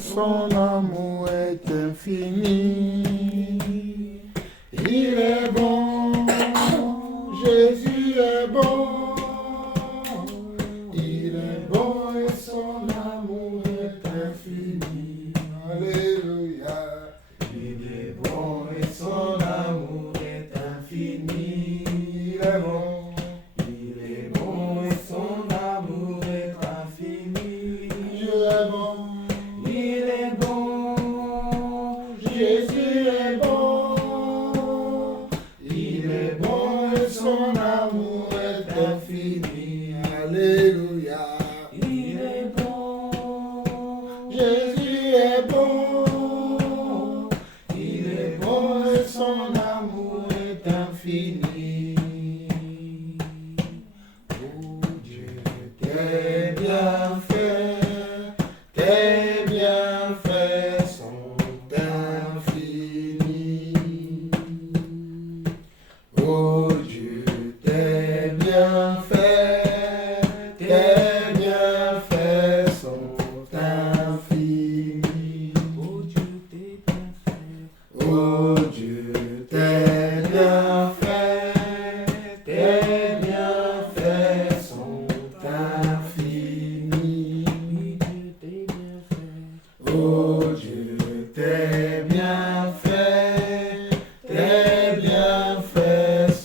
Son amour est infini. Il est bon, Jésus est bon. Il est bon et son amour est infini. Alléluia. Il est bon et son amour est infini. Il est bon. Il est bon et son amour est infini. Dieu est bon. Il est bon. Jésus est bon. Il est bon et son amour est infini. Alléluia. Il est bon. Jésus est bon. Il est bon et son amour est infini. Oh Dieu, tes bienfaits, tes bienfaits sont infinis. Oh Dieu, tes bienfaits sont infinis. Oh Dieu, tes bienfaits. Oh Dieu, tes bienfaits sont infinis. Oh Dieu, tes bienfaits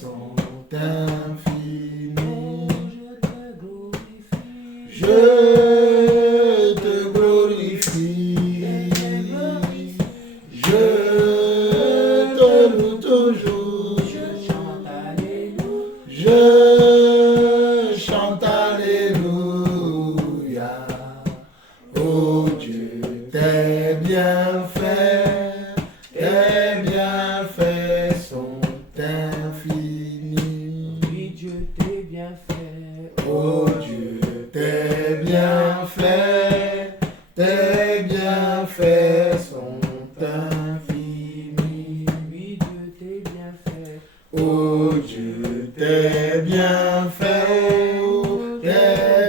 sont infinis. Je te glorifie, je te loue toujours, je chante Alléluia. Oh Dieu, tes bienfaits sont infinis. Oui, Dieu, tes bienfaits. Oh Dieu, tes bienfaits sont infinis. Oui, Dieu, tes bienfaits. Oh Dieu, tes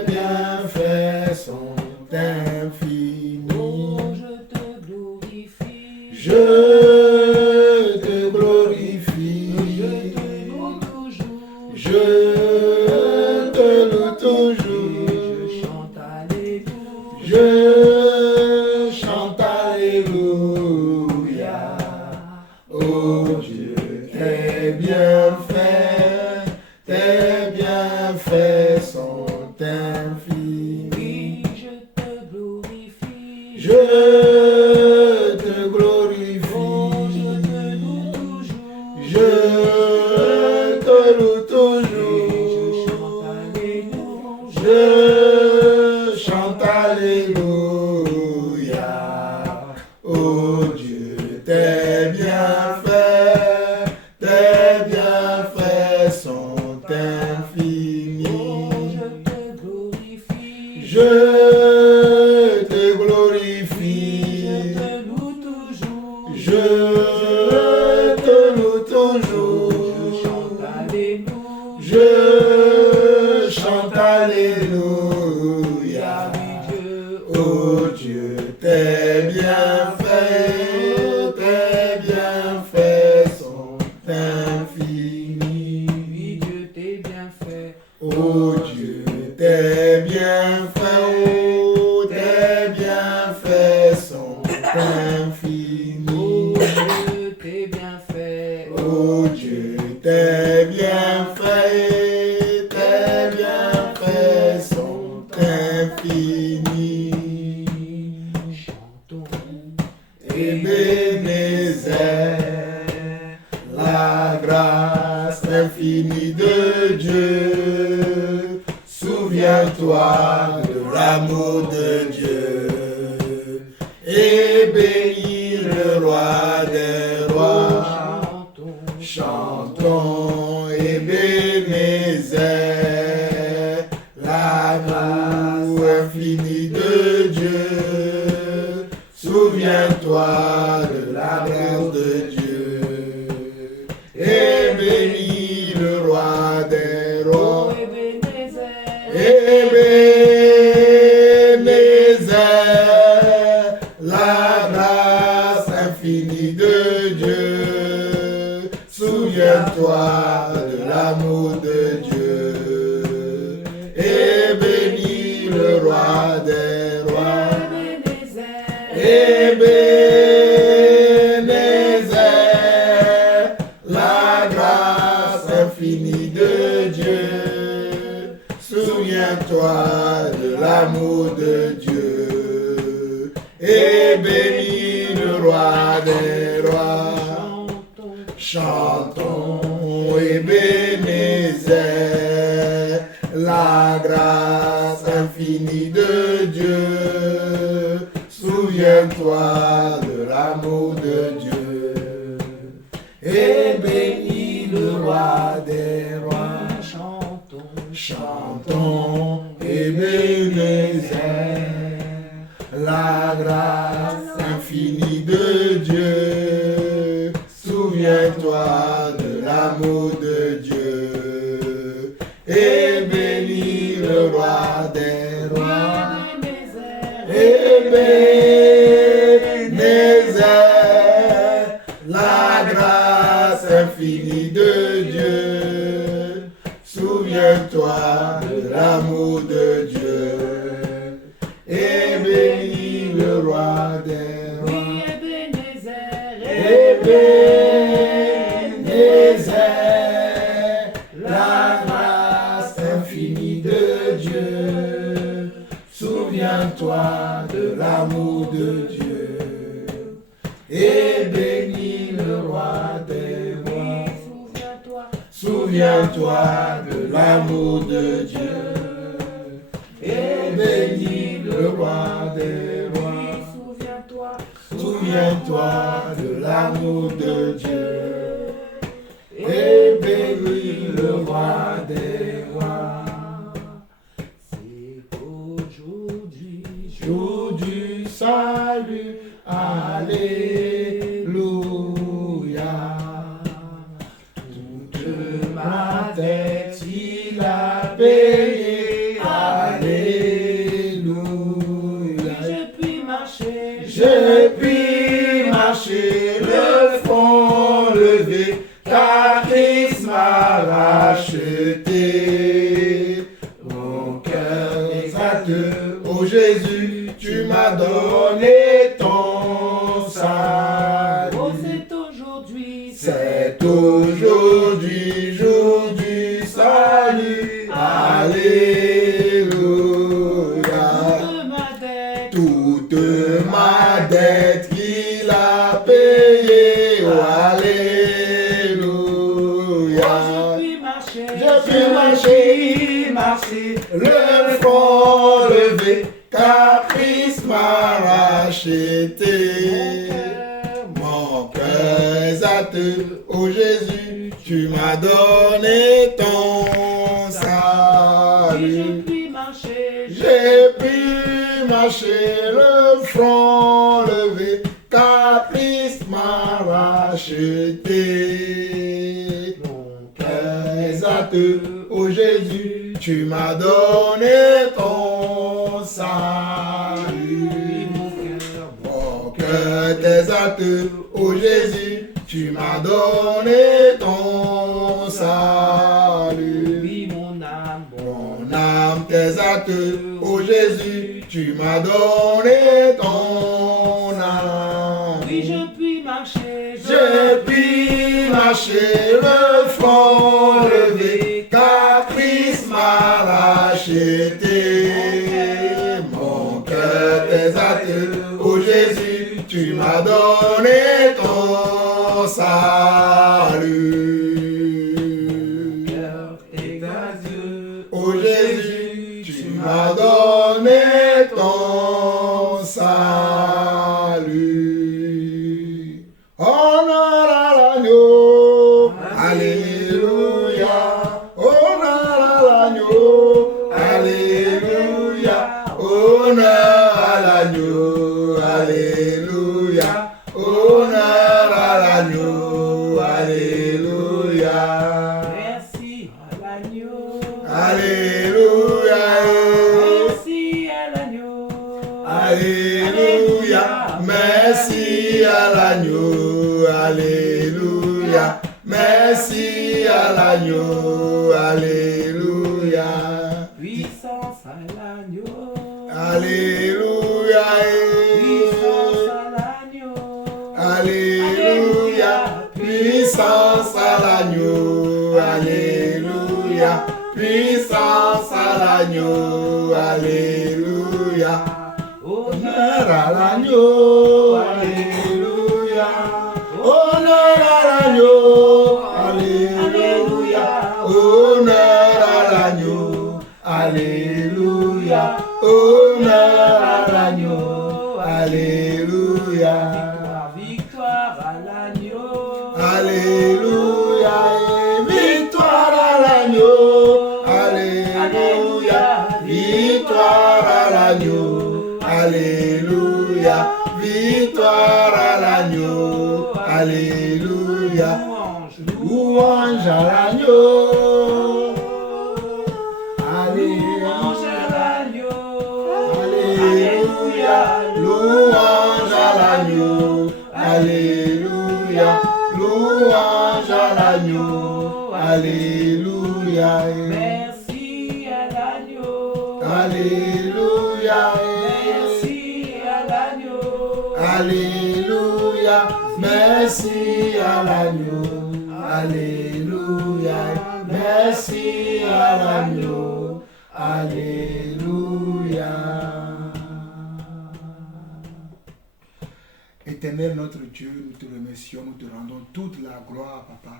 bienfaits sont infinis. Oh, je te glorifie. Je te glorifie, Je te loue toujours. je te loue toujours, Je chante Alléluia. je chante Alléluia. Oh Dieu, tes bienfaits sont infinis. Oui, je te glorifie. Je te glorifie, Oh, je te loue toujours. je te loue toujours, je chante Alléluia. Oh Dieu, tes bienfaits sont infinis. Oh, je te glorifie. Je te Je glorifie, te loue toujours. je te loue toujours, Je chante Alléluia. je chante Alléluia. Oui, Dieu. Oh Dieu, tes bienfaits sont infinis. Oui, Dieu, tes bienfaits. Oh Dieu, tes bienfaits sont infinis. Oh, Dieu, tes bienfaits. Oh Dieu, tes bienfaits sont infinis. Chantons. Ebenezer, la grâce infinie de Dieu. Souviens-toi de l'amour de Dieu et bénis le roi des rois. Chantons Ebenezer, l'amour infini de Dieu. Souviens-toi de la grâce de Dieu et bénis le roi des rois. Oh, Ebenezer. Ebenezer, la grâce infinie de Dieu. Souviens-toi de l'amour de Dieu et bénis le roi des rois. Ebenezer, la grâce infinie de Dieu. Souviens-toi de l'amour de Dieu et bénis le roi des rois. Chantons Ebenezer, la grâce infinie de Dieu. Souviens-toi de l'amour de Dieu et bénis le roi des rois. Chantons Ebenezer, la grâce infinie de Dieu. Souviens-toi de l'amour de Dieu et bénis le roi des rois. Ebenezer, la grâce infinie de Dieu. Souviens-toi de l'amour de Dieu et bénis le roi des rois. Ebenezer, la grâce infinie de Dieu. Souviens-toi de l'amour de Dieu et bénis le roi des rois. Souviens-toi de l'amour de Dieu et bénis le roi des rois. Souviens-toi de l'amour de Dieu et bénis le roi des rois. C'est aujourd'hui, jour du salut, alléluia. Toute ma dette il a payé, alléluia. Je puis marcher le front levé, car Christ m'a racheté. Mon cœur exalte, ô Jésus, tu m'as donné ton salut. Oh, c'est aujourd'hui, jour du salut, alléluia. Toute ma dette qu'il a payée, oh, alléluia. Je puis marcher, le front levé, car Christ m'a racheté. Mon cœur exalte, ô Jésus, tu m'as donné ton salut. J'ai pu marcher le front levé, car Christ m'a racheté. Mon cœur exalte, ô Jésus, tu m'as donné ton salut. Mon cœur t'exalte, ô Jésus, tu m'as donné ton salut. Mon âme t'exalte, ô Jésus, tu m'as donné ton âme. Je puis marcher le front levé, car Christ m'a racheté. Mon cœur t'exalte, ô Jésus, tu m'as donné ton salut. Ô Jésus, tu m'as donné ton salut. Honneur à l'agneau, alléluia. Honneur à l'agneau, alléluia. Honneur à l'agneau, alléluia. Honneur à l'agneau, alléluia. Merci à l'agneau. Alléluia. Merci à l'agneau. Alléluia. à l'agneau, alléluia. Merci à l'agneau, alléluia. Puissance à l'agneau. Alléluia. Puissance à l'agneau. Alléluia. Puissance à l'agneau, alléluia. Puissance à l'agneau, alléluia. Honneur à l'agneau, alléluia. Honneur à l'agneau, alléluia. Honneur à l'agneau, alléluia. Honneur à l'agneau, alléluia. Victoire à l'agneau. Alléluia. Victoire à l'agneau, alléluia. Victoire à l'agneau, alléluia. Victoire à l'agneau, alléluia. Louange à l'agneau. Louange à l'agneau. Alléluia. Louange à l'agneau. Alléluia. Louange à l'agneau. Alléluia. Merci à l'agneau. Alléluia. Merci à l'agneau. Alléluia. Merci à l'agneau. Alléluia. Merci à l'agneau. Alléluia. Éternel notre Dieu, nous te remercions, nous te rendons toute la gloire, Papa.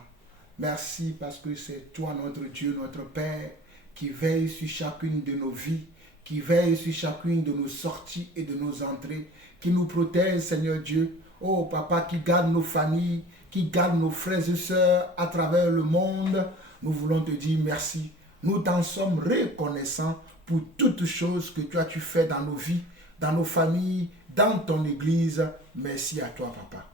Merci parce que c'est toi notre Dieu, notre Père, qui veille sur chacune de nos vies, qui veille sur chacune de nos sorties et de nos entrées, qui nous protège, Seigneur Dieu. Oh Papa, qui garde nos familles, qui garde nos frères et sœurs à travers le monde. Nous voulons te dire merci. Nous t'en sommes reconnaissants pour toutes choses que toi tu fais dans nos vies, dans nos familles, dans ton église. Merci à toi, Papa.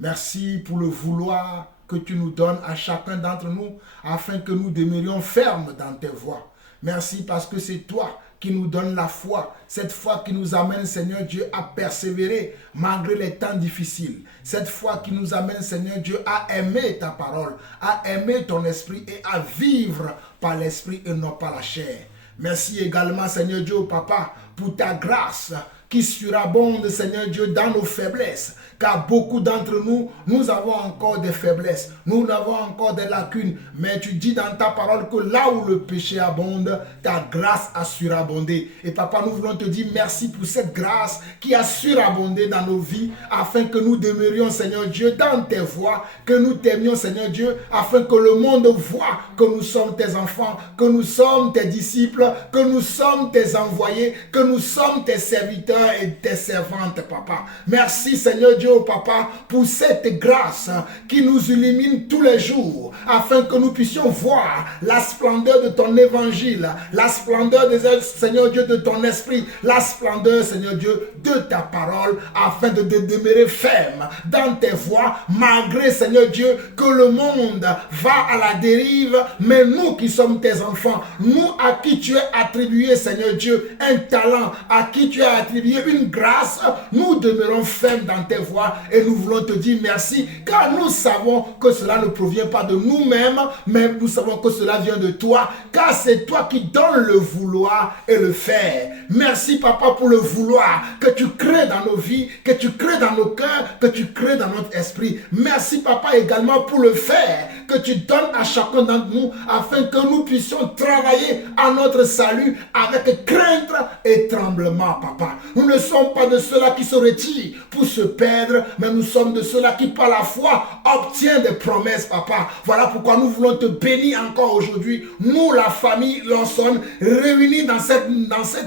Merci pour le vouloir que tu nous donnes à chacun d'entre nous afin que nous demeurions fermes dans tes voies. Merci parce que c'est toi qui nous donne la foi, cette foi qui nous amène, Seigneur Dieu, à persévérer malgré les temps difficiles. Cette foi qui nous amène, Seigneur Dieu, à aimer ta parole, à aimer ton esprit et à vivre par l'esprit et non par la chair. Merci également, Seigneur Dieu, Papa, pour ta grâce qui surabonde, Seigneur Dieu, dans nos faiblesses. Car beaucoup d'entre nous, nous avons encore des faiblesses. Nous avons encore des lacunes. Mais tu dis dans ta parole que là où le péché abonde, ta grâce a surabondé. Et Papa, nous voulons te dire merci pour cette grâce qui a surabondé dans nos vies, afin que nous demeurions, Seigneur Dieu, dans tes voies, que nous t'aimions, Seigneur Dieu, afin que le monde voie que nous sommes tes enfants, que nous sommes tes disciples, que nous sommes tes envoyés, que nous sommes tes serviteurs et tes servantes, Papa. Merci, Seigneur Dieu, Papa, pour cette grâce qui nous illumine tous les jours, afin que nous puissions voir la splendeur de ton évangile, la splendeur, Seigneur Dieu, de ton esprit, la splendeur, Seigneur Dieu, de ta parole, afin de demeurer ferme dans tes voies, malgré, Seigneur Dieu, que le monde va à la dérive, mais nous qui sommes tes enfants, nous à qui tu as attribué, Seigneur Dieu, un talent, à qui tu as attribué une grâce, nous demeurons fermes dans tes voies et nous voulons te dire merci, car nous savons que cela ne provient pas de nous-mêmes, mais nous savons que cela vient de toi, car c'est toi qui donnes le vouloir et le faire. Merci, Papa, pour le vouloir que tu crées dans nos vies, que tu crées dans nos cœurs, que tu crées dans notre esprit. Merci, Papa, également pour le faire que tu donnes à chacun d'entre nous, afin que nous puissions travailler à notre salut avec crainte et tremblement, Papa. Nous ne sommes pas de ceux-là qui se retirent pour se perdre, mais nous sommes de ceux-là qui, par la foi, obtiennent des promesses, Papa. Voilà pourquoi nous voulons te bénir encore aujourd'hui. Nous, la famille Lawson, réunis dans cette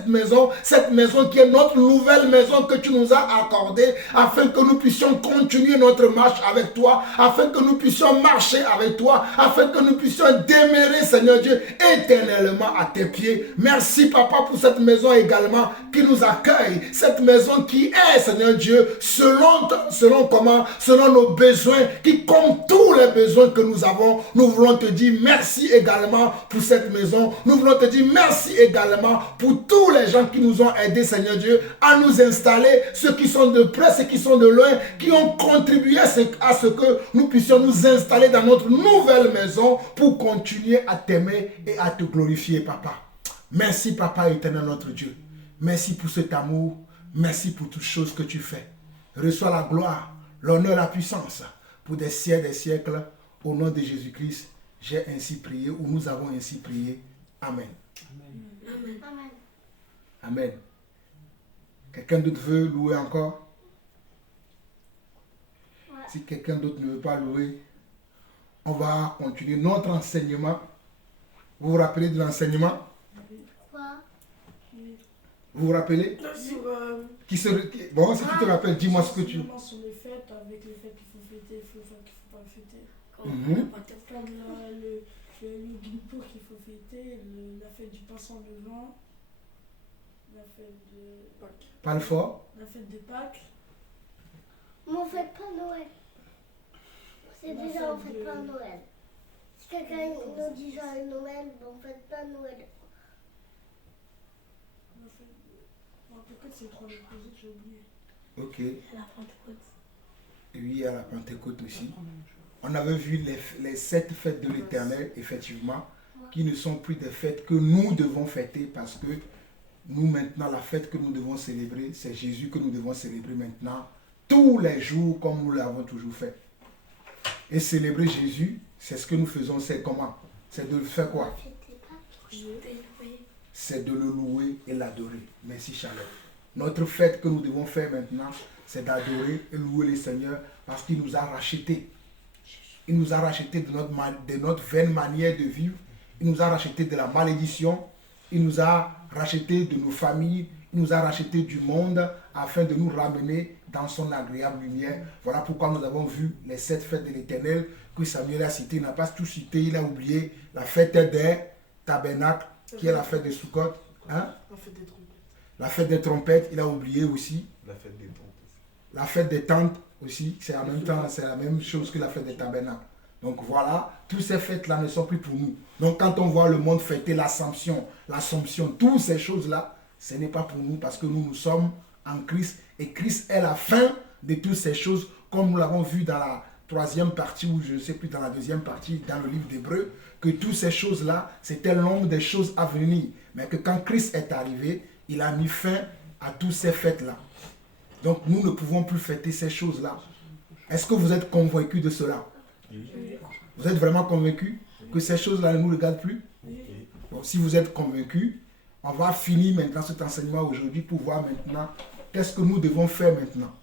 maison qui est notre nouvelle maison que tu nous as accordée, afin que nous puissions continuer notre marche avec toi, afin que nous puissions marcher avec toi, afin que nous puissions demeurer, Seigneur Dieu, éternellement à tes pieds. Merci, Papa, pour cette maison également qui nous accueille cette maison qui est, Seigneur Dieu, selon comment, selon nos besoins, qui compte tous les besoins que nous avons. Nous voulons te dire merci également pour cette maison. Nous voulons te dire merci également pour tous les gens qui nous ont aidés, Seigneur Dieu, à nous installer, ceux qui sont de près, ceux qui sont de loin, qui ont contribué à ce que nous puissions nous installer dans notre nouvelle maison pour continuer à t'aimer et à te glorifier, Papa. Merci, Papa éternel, notre Dieu. Merci pour cet amour. Merci pour toutes choses que tu fais. Reçois la gloire, l'honneur, la puissance pour des siècles. Au nom de Jésus-Christ, j'ai ainsi prié, ou nous avons ainsi prié. Amen. Amen. Amen. Quelqu'un d'autre veut louer encore? Ouais. Si quelqu'un d'autre ne veut pas louer, on va continuer notre enseignement. Vous vous rappelez de l'enseignement? Quoi? Vous vous rappelez? Bon, si tu te rappelles, dis-moi ce que tu... Sur les fêtes, avec les fêtes qu'il faut fêter, il faut faire qu'il ne faut pas fêter. Comme le Guimpour qu'il faut fêter, la fête du pain sans levain, la fête de Pâques. Parle fort. La fête de Pâques. Mais on ne fête pas Noël. C'est La déjà, on ne fête fête de- pas Noël. Si quelqu'un nous dit joyeux Noël, on ne fête pas Noël. La fête de... En tout cas, c'est 3 jours, les autres, j'ai oublié. Ok. La Pentecôte. Oui, à la Pentecôte aussi. On avait vu les 7 fêtes de l'Éternel, effectivement, qui ne sont plus des fêtes que nous devons fêter parce que nous, maintenant, la fête que nous devons célébrer, c'est Jésus que nous devons célébrer maintenant, tous les jours, comme nous l'avons toujours fait. Et célébrer Jésus, c'est ce que nous faisons, c'est comment? C'est de faire quoi? C'est de le louer et l'adorer. Merci, Charlotte. Notre fête que nous devons faire maintenant, c'est d'adorer et louer le Seigneur parce qu'il nous a rachetés. Il nous a rachetés de notre vaine manière de vivre. Il nous a rachetés de la malédiction. Il nous a rachetés de nos familles. Il nous a rachetés du monde afin de nous ramener dans son agréable lumière. Voilà pourquoi nous avons vu les 7 fêtes de l'Éternel que Samuel a citées. Il n'a pas tout cité, il a oublié la fête des tabernacles, qui est la fête de Sukkot. Hein? La fête des trompettes. La fête des trompettes, il a oublié aussi. La fête des tentes. La fête des tentes aussi, c'est en même temps, c'est la même chose que la fête des tabernacles. Donc voilà, toutes ces fêtes-là ne sont plus pour nous. Donc quand on voit le monde fêter l'Assomption, toutes ces choses-là, ce n'est pas pour nous parce que nous sommes en Christ. Et Christ est la fin de toutes ces choses, comme nous l'avons vu dans la 3e partie, ou je ne sais plus, dans la 2e partie, dans le livre d'Hébreux, que toutes ces choses-là, c'était l'ombre des choses à venir. Mais que quand Christ est arrivé, il a mis fin à toutes ces fêtes-là. Donc nous ne pouvons plus fêter ces choses-là. Est-ce que vous êtes convaincus de cela? Vous êtes vraiment convaincus que ces choses-là ne nous regardent plus? Bon, si vous êtes convaincus, on va finir maintenant cet enseignement aujourd'hui pour voir maintenant qu'est-ce que nous devons faire maintenant.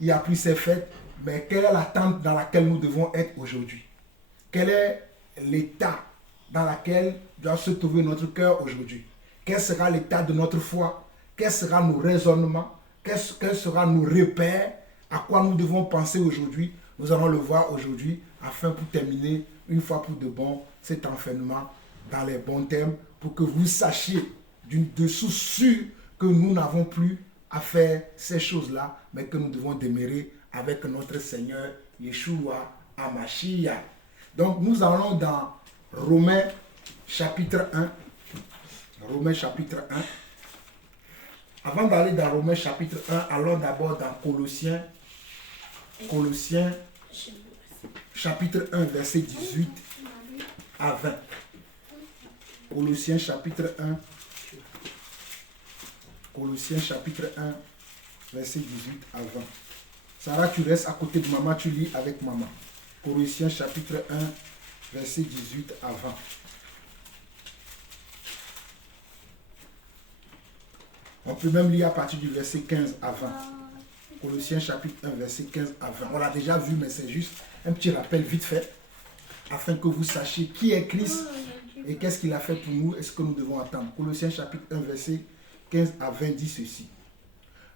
Il n'y a plus ces fêtes, mais quelle est l'attente dans laquelle nous devons être aujourd'hui? Quel est l'état dans lequel doit se trouver notre cœur aujourd'hui? Quel sera l'état de notre foi? Quels seront nos raisonnements? Quels seront nos repères? À quoi nous devons penser aujourd'hui? Nous allons le voir aujourd'hui afin pour terminer une fois pour de bon cet enseignement dans les bons termes pour que vous sachiez de sûr que nous n'avons plus à faire ces choses-là mais que nous devons demeurer avec notre Seigneur Yeshua HaMashiach. Donc nous allons dans Romains chapitre 1. Romains chapitre 1. Avant d'aller dans Romains chapitre 1, allons d'abord dans Colossiens chapitre 1, verset 18 à 20. Colossiens chapitre 1. Colossiens chapitre 1, verset 18 à 20. Sarah, tu restes à côté de maman, tu lis avec maman. Colossiens chapitre 1, verset 18 à 20. On peut même lire à partir du verset 15 à 20. Colossiens chapitre 1, verset 15 à 20. On l'a déjà vu, mais c'est juste un petit rappel vite fait, afin que vous sachiez qui est Christ et qu'est-ce qu'il a fait pour nous et ce que nous devons attendre. Colossiens chapitre 1, verset 15 à 20 dit ceci.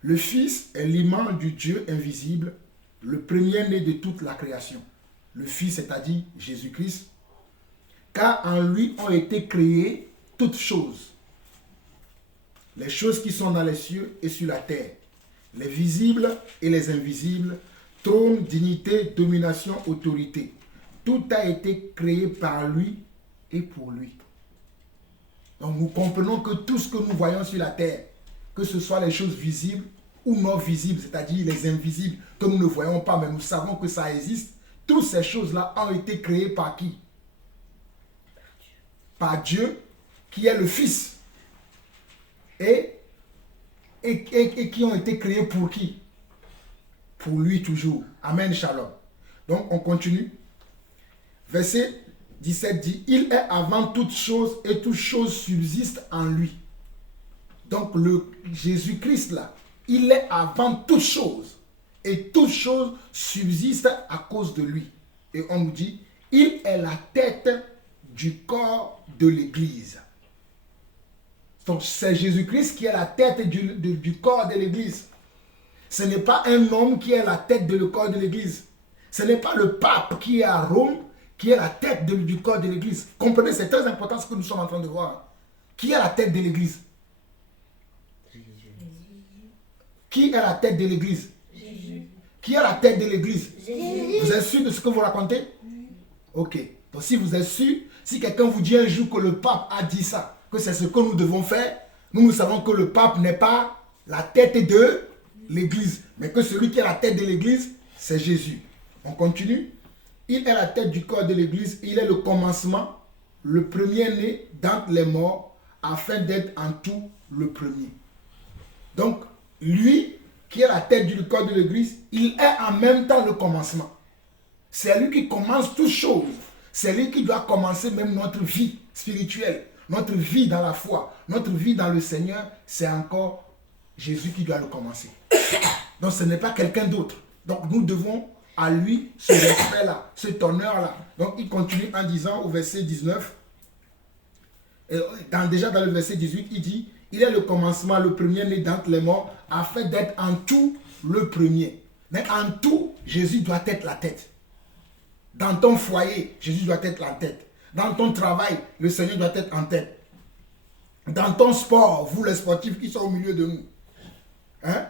Le Fils est l'image du Dieu invisible, le premier-né de toute la création. Le Fils, c'est-à-dire Jésus-Christ, car en lui ont été créées toutes choses. les choses qui sont dans les cieux et sur la terre, les visibles et les invisibles, trône, dignité, domination, autorité. Tout a été créé par lui et pour lui. Donc nous comprenons que tout ce que nous voyons sur la terre, que ce soit les choses visibles ou non visibles, c'est-à-dire les invisibles que nous ne voyons pas, mais nous savons que ça existe, toutes ces choses-là ont été créées par qui? Par Dieu, qui est le Fils. Et qui ont été créées pour qui? Pour lui toujours. Amen, shalom. Donc on continue. Verset 17 dit, il est avant toutes choses et toutes choses subsistent en lui. Donc le Jésus-Christ là, il est avant toutes choses et toutes choses subsistent à cause de lui. Et on nous dit, il est la tête du corps de l'Église. Donc c'est Jésus-Christ qui est la tête du corps de l'Église. Ce n'est pas un homme qui est la tête du corps de l'Église. Ce n'est pas le pape qui est à Rome qui est la tête du corps de l'Église. Comprenez, c'est très important ce que nous sommes en train de voir. Qui est la tête de l'Église? Qui est la tête de l'Église? Jésus. Qui est la tête de l'Église? Jésus. Vous êtes sûr de ce que vous racontez? Ok. Donc si vous êtes sûr, si quelqu'un vous dit un jour que le pape a dit ça, que c'est ce que nous devons faire, nous savons que le pape n'est pas la tête de l'Église, mais que celui qui est la tête de l'Église, c'est Jésus. On continue. Il est la tête du corps de l'Église, il est le commencement, le premier-né d'entre les morts, afin d'être en tout le premier. Donc, lui, qui est la tête du corps de l'Église, il est en même temps le commencement. C'est lui qui commence toutes choses. C'est lui qui doit commencer même notre vie spirituelle, notre vie dans la foi, notre vie dans le Seigneur. C'est encore Jésus qui doit le commencer. Donc ce n'est pas quelqu'un d'autre. Donc nous devons à lui ce respect-là, cet honneur-là. Donc il continue en disant au verset 19, déjà dans le verset 18, il dit, il est le commencement, le premier-né d'entre les morts, afin d'être en tout le premier. Mais en tout, Jésus doit être la tête. Dans ton foyer, Jésus doit être la tête. Dans ton travail, le Seigneur doit être en tête. Dans ton sport, vous les sportifs qui sont au milieu de nous. Hein?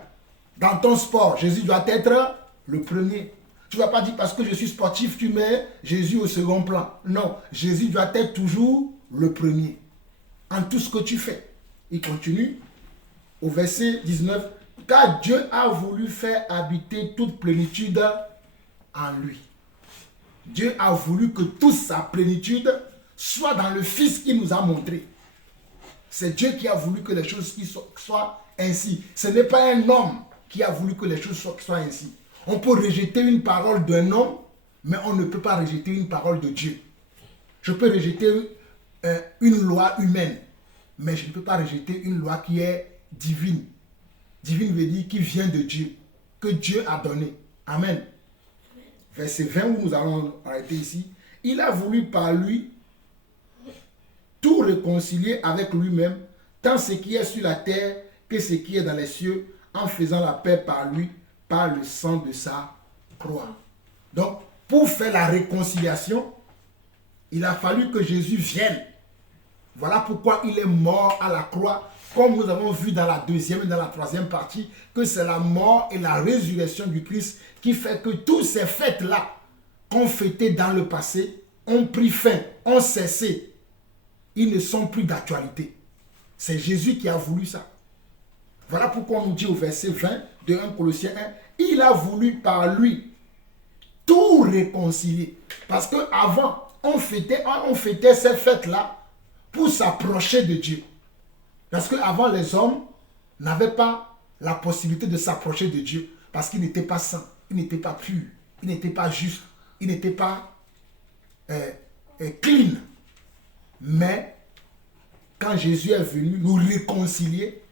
Dans ton sport, Jésus doit être le premier. Tu ne vas pas dire parce que je suis sportif, tu mets Jésus au second plan. Non, Jésus doit être toujours le premier. En tout ce que tu fais. Il continue au verset 19. Car Dieu a voulu faire habiter toute plénitude en lui. Dieu a voulu que toute sa plénitude soit dans le Fils qu'il nous a montré. C'est Dieu qui a voulu que les choses soient ainsi. Ce n'est pas un homme qui a voulu que les choses soient ainsi. On peut rejeter une parole d'un homme, mais on ne peut pas rejeter une parole de Dieu. Je peux rejeter une loi humaine, mais je ne peux pas rejeter une loi qui est divine. Divine veut dire qui vient de Dieu, que Dieu a donné. Amen. Verset 20 où nous allons arrêter ici. Il a voulu par lui tout réconcilier avec lui-même, tant ce qui est sur la terre que ce qui est dans les cieux, en faisant la paix par lui, par le sang de sa croix. Donc, pour faire la réconciliation, il a fallu que Jésus vienne. Voilà pourquoi il est mort à la croix, comme nous avons vu dans la deuxième et dans la troisième partie, que c'est la mort et la résurrection du Christ qui fait que toutes ces fêtes-là qu'on fêtait dans le passé ont pris fin, ont cessé. Ils ne sont plus d'actualité. C'est Jésus qui a voulu ça. Voilà pourquoi on nous dit au verset 20 de 1 Colossiens 1, il a voulu par lui tout réconcilier. Parce qu'avant, on fêtait ces fêtes-là pour s'approcher de Dieu. Parce qu'avant, les hommes n'avaient pas la possibilité de s'approcher de Dieu parce qu'ils n'étaient pas saints, ils n'étaient pas purs, ils n'étaient pas justes, ils n'étaient pas clean. Mais quand Jésus est venu nous réconcilier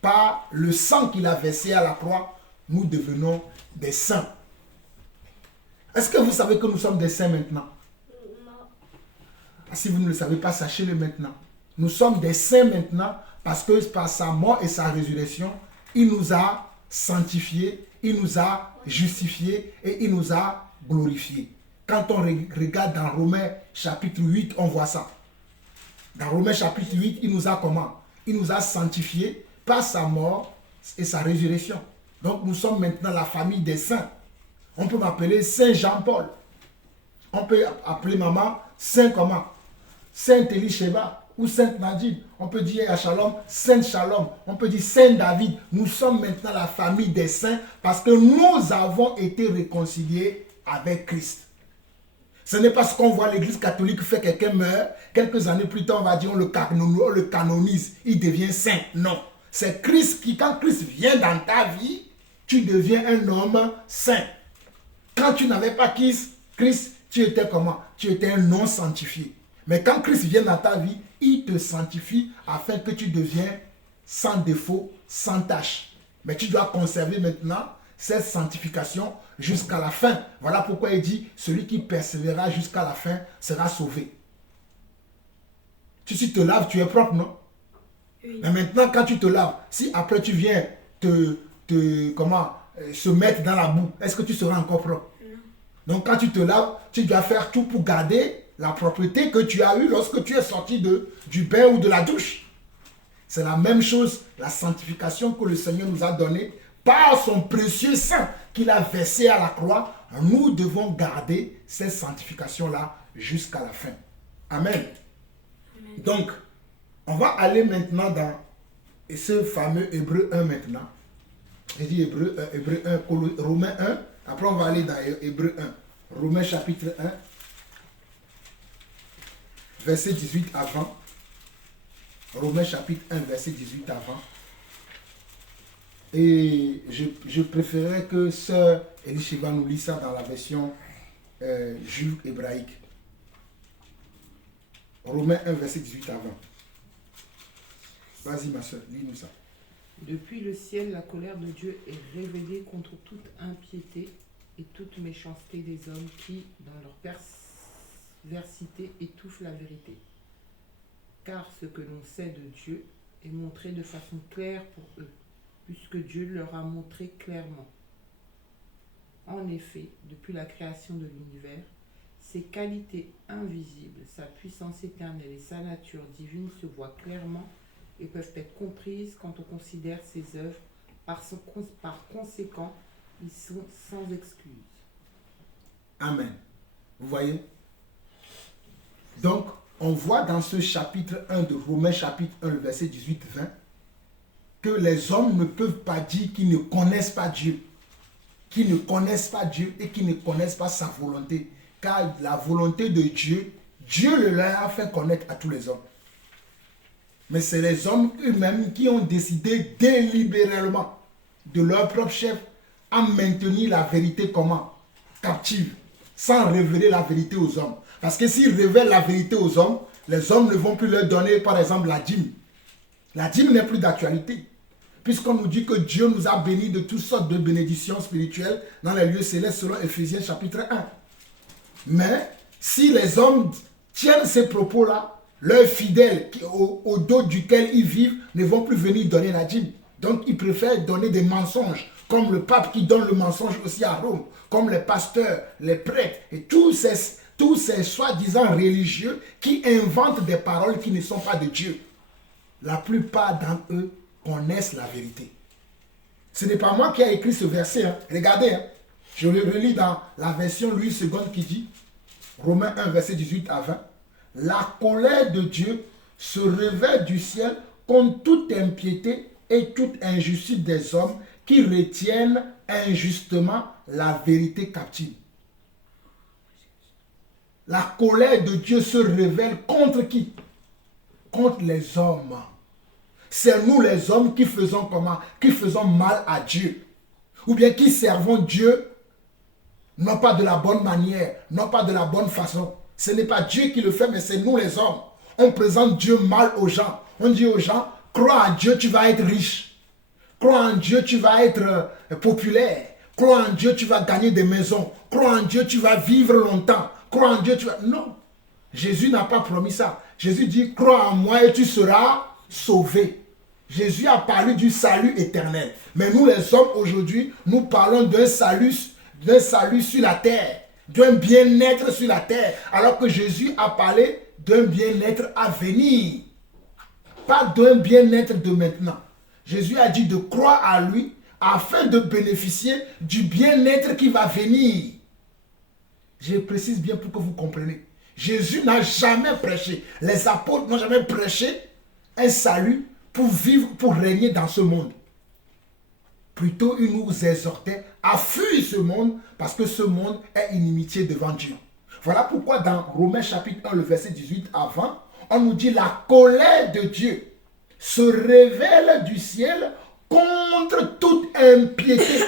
par le sang qu'il a versé à la croix, nous devenons des saints. Est-ce que vous savez que nous sommes des saints maintenant? Non. Si vous ne le savez pas, sachez-le maintenant. Nous sommes des saints maintenant parce que par sa mort et sa résurrection, il nous a sanctifiés, il nous a justifiés et il nous a glorifiés. Quand on regarde dans Romains chapitre 8, on voit ça. Dans Romains chapitre 8, il nous a comment? Il nous a sanctifiés par sa mort et sa résurrection. Donc nous sommes maintenant la famille des saints. On peut m'appeler Saint Jean-Paul. On peut appeler maman Saint comment? Saint Elisheba ou Sainte Nadine. On peut dire à Shalom, Saint Shalom. On peut dire Saint David. Nous sommes maintenant la famille des saints parce que nous avons été réconciliés avec Christ. Ce n'est pas ce qu'on voit l'église catholique faire, quelqu'un meurt, quelques années plus tard on va dire on le canonise, il devient saint. Non, c'est Christ qui, quand Christ vient dans ta vie, tu deviens un homme saint. Quand tu n'avais pas Christ, tu étais comment? Tu étais un non sanctifié. Mais quand Christ vient dans ta vie, il te sanctifie afin que tu deviens sans défaut, sans tache. Mais tu dois conserver maintenant cette sanctification jusqu'à la fin. Voilà pourquoi il dit, celui qui persévérera jusqu'à la fin sera sauvé. Si tu te laves, tu es propre, non? Oui. Mais maintenant, quand tu te laves, si après tu viens se mettre dans la boue, est-ce que tu seras encore propre? Non. Donc quand tu te laves, tu dois faire tout pour garder la propreté que tu as eue lorsque tu es sorti du bain ou de la douche. C'est la même chose, la sanctification que le Seigneur nous a donnée par son précieux sang qu'il a versé à la croix. Nous devons garder cette sanctification-là jusqu'à la fin. Amen. Amen. Donc, on va aller maintenant dans ce fameux Hébreu 1 maintenant. J'ai dit Hébreu 1, Romains 1. Après, on va aller dans Hébreu 1. Romains chapitre 1, verset 18 avant. Romains chapitre 1, verset 18 avant. Et je préférerais que Sœur Elisheba nous lise ça dans la version juive hébraïque. Romains 1, verset 18 avant. Vas-y ma soeur, lis-nous ça. Depuis le ciel, la colère de Dieu est révélée contre toute impiété et toute méchanceté des hommes qui, dans leur perversité, étouffent la vérité. Car ce que l'on sait de Dieu est montré de façon claire pour eux, puisque Dieu leur a montré clairement. En effet, depuis la création de l'univers, ses qualités invisibles, sa puissance éternelle et sa nature divine se voient clairement et peuvent être comprises quand on considère ses œuvres. Par conséquent, ils sont sans excuse. Amen. Vous voyez? Donc, on voit dans ce chapitre 1 de Romains chapitre 1, le verset 18-20, que les hommes ne peuvent pas dire qu'ils ne connaissent pas Dieu. Qu'ils ne connaissent pas Dieu et qu'ils ne connaissent pas sa volonté. Car la volonté de Dieu, Dieu le leur a fait connaître à tous les hommes. Mais c'est les hommes eux-mêmes qui ont décidé délibérément de leur propre chef à maintenir la vérité comment? Captive, sans révéler la vérité aux hommes. Parce que s'ils révèlent la vérité aux hommes, les hommes ne vont plus leur donner par exemple la dîme. La dîme n'est plus d'actualité. Puisqu'on nous dit que Dieu nous a bénis de toutes sortes de bénédictions spirituelles dans les lieux célestes selon Éphésiens chapitre 1. Mais si les hommes tiennent ces propos-là, leurs fidèles au dos duquel ils vivent ne vont plus venir donner la dîme. Donc ils préfèrent donner des mensonges, comme le pape qui donne le mensonge aussi à Rome, comme les pasteurs, les prêtres et tous ces soi-disant religieux qui inventent des paroles qui ne sont pas de Dieu. La plupart d'entre eux connaissent la vérité. Ce n'est pas moi qui ai écrit ce verset. Hein. Regardez, hein. Je le relis dans la version Louis II qui dit, Romains 1, verset 18 à 20, « La colère de Dieu se révèle du ciel contre toute impiété et toute injustice des hommes qui retiennent injustement la vérité captive. » La colère de Dieu se révèle contre qui? Contre les hommes. C'est nous les hommes qui faisons comment? Qui faisons mal à Dieu. Ou bien qui servons Dieu, non pas de la bonne manière, non pas de la bonne façon. Ce n'est pas Dieu qui le fait, mais c'est nous les hommes. On présente Dieu mal aux gens. On dit aux gens, crois en Dieu, tu vas être riche. Crois en Dieu, tu vas être populaire. Crois en Dieu, tu vas gagner des maisons. Crois en Dieu, tu vas vivre longtemps. Crois en Dieu, tu vas... Non. Jésus n'a pas promis ça. Jésus dit, crois en moi et tu seras sauvé. Jésus a parlé du salut éternel. Mais nous les hommes aujourd'hui, nous parlons d'un salut sur la terre. D'un bien-être sur la terre. Alors que Jésus a parlé d'un bien-être à venir. Pas d'un bien-être de maintenant. Jésus a dit de croire à lui afin de bénéficier du bien-être qui va venir. Je précise bien pour que vous compreniez. Jésus n'a jamais prêché, les apôtres n'ont jamais prêché un salut pour vivre, pour régner dans ce monde. Plutôt, il nous exhortait à fuir ce monde parce que ce monde est inimitié devant Dieu. Voilà pourquoi dans Romains chapitre 1, le verset 18 avant, on nous dit la colère de Dieu se révèle du ciel contre toute impiété.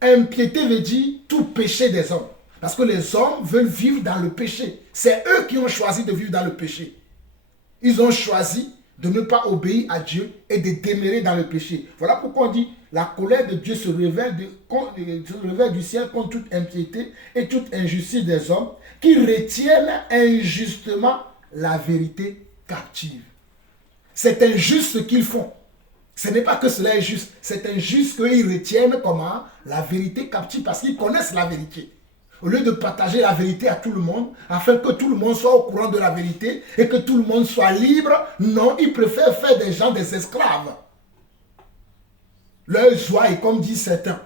Impiété veut dire tout péché des hommes. Parce que les hommes veulent vivre dans le péché. C'est eux qui ont choisi de vivre dans le péché. Ils ont choisi de ne pas obéir à Dieu et de demeurer dans le péché. Voilà pourquoi on dit la colère de Dieu se révèle du ciel contre toute impiété et toute injustice des hommes qui retiennent injustement la vérité captive. C'est injuste ce qu'ils font. Ce n'est pas que cela est juste. C'est injuste qu'ils retiennent comment la vérité captive parce qu'ils connaissent la vérité. Au lieu de partager la vérité à tout le monde, afin que tout le monde soit au courant de la vérité et que tout le monde soit libre, non, ils préfèrent faire des gens des esclaves. Leur joie est comme dit certains.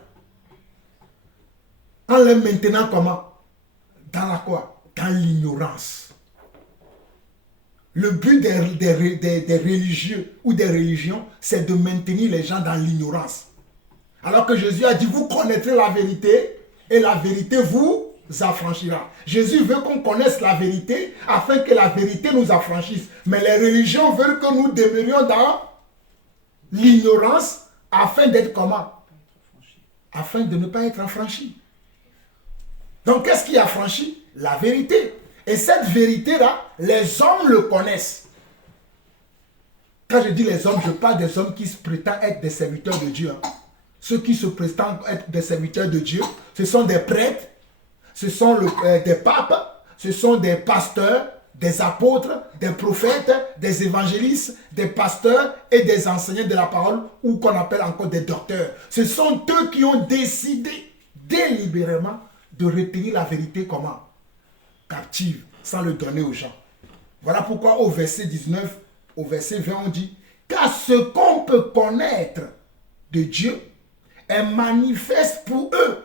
En les maintenant comment? Dans la quoi? Dans l'ignorance. Le but des religieux ou des religions, c'est de maintenir les gens dans l'ignorance. Alors que Jésus a dit, vous connaîtrez la vérité et la vérité vous affranchira. Jésus veut qu'on connaisse la vérité afin que la vérité nous affranchisse. Mais les religions veulent que nous demeurions dans l'ignorance afin d'être comment? Afin de ne pas être affranchis. Donc qu'est-ce qui affranchit? La vérité. Et cette vérité-là, les hommes le connaissent. Quand je dis les hommes, je parle des hommes qui se prétendent être des serviteurs de Dieu. Ceux qui se prétendent être des serviteurs de Dieu, ce sont des prêtres, ce sont des papes, ce sont des pasteurs, des apôtres, des prophètes, des évangélistes, des pasteurs et des enseignants de la parole ou qu'on appelle encore des docteurs. Ce sont eux qui ont décidé délibérément de retenir la vérité comment? Captive, sans le donner aux gens. Voilà pourquoi au verset 19, au verset 20, on dit « Car ce qu'on peut connaître de Dieu est manifeste pour eux. »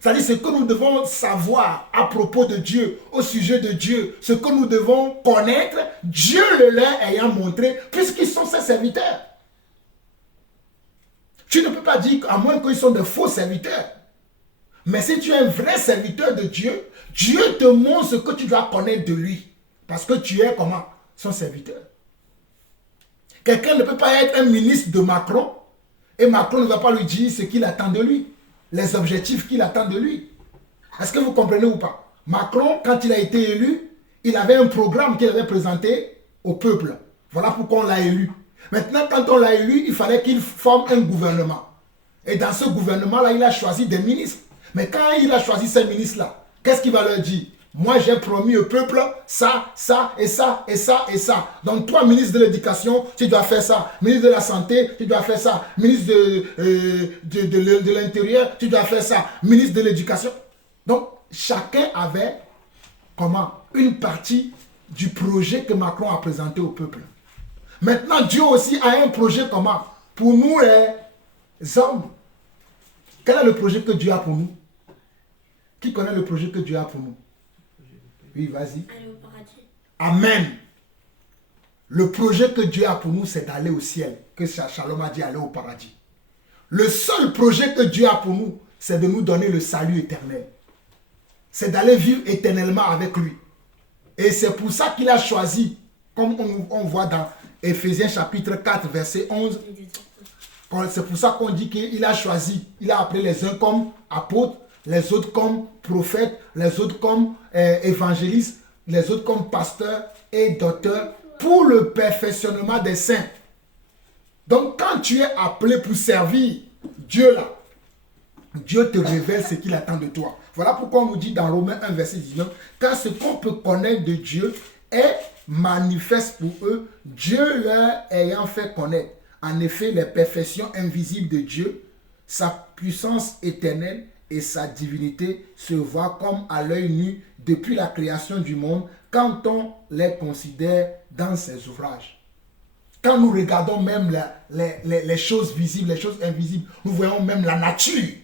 C'est-à-dire ce que nous devons savoir à propos de Dieu, au sujet de Dieu, ce que nous devons connaître, Dieu le leur ayant montré, puisqu'ils sont ses serviteurs. Tu ne peux pas dire à moins qu'ils sont de faux serviteurs. Mais si tu es un vrai serviteur de Dieu, Dieu te montre ce que tu dois connaître de lui. Parce que tu es comment? Son serviteur. Quelqu'un ne peut pas être un ministre de Macron et Macron ne va pas lui dire ce qu'il attend de lui. Les objectifs qu'il attend de lui. Est-ce que vous comprenez ou pas? Macron, quand il a été élu, il avait un programme qu'il avait présenté au peuple. Voilà pourquoi on l'a élu. Maintenant, quand on l'a élu, il fallait qu'il forme un gouvernement. Et dans ce gouvernement-là, il a choisi des ministres. Mais quand il a choisi ces ministres-là, qu'est-ce qu'il va leur dire? Moi, j'ai promis au peuple ça, ça, et ça, et ça, et ça. Donc, toi, ministre de l'Éducation, tu dois faire ça. Ministre de la Santé, tu dois faire ça. Ministre de l'Intérieur, tu dois faire ça. Ministre de l'Éducation. Donc, chacun avait, comment? Une partie du projet que Macron a présenté au peuple. Maintenant, Dieu aussi a un projet comment? Pour nous, les hommes. Quel est le projet que Dieu a pour nous? Qui connaît le projet que Dieu a pour nous? Oui, vas-y. Aller au paradis. Amen. Le projet que Dieu a pour nous, c'est d'aller au ciel. Que Shalom a dit, aller au paradis. Le seul projet que Dieu a pour nous, c'est de nous donner le salut éternel. C'est d'aller vivre éternellement avec lui. Et c'est pour ça qu'il a choisi, comme on voit dans Éphésiens chapitre 4, verset 11. C'est pour ça qu'on dit qu'il a choisi, il a appelé les uns comme apôtres, les autres comme prophètes, les autres comme évangélistes, les autres comme pasteurs et docteurs pour le perfectionnement des saints. Donc quand tu es appelé pour servir Dieu là, Dieu te révèle ce qu'il attend de toi. Voilà pourquoi on nous dit dans Romains 1 verset 19, car ce qu'on peut connaître de Dieu est manifeste pour eux, Dieu leur ayant fait connaître. En effet, les perfections invisibles de Dieu, sa puissance éternelle et sa divinité se voient comme à l'œil nu depuis la création du monde quand on les considère dans ses ouvrages. Quand nous regardons même les choses visibles, les choses invisibles, nous voyons même la nature.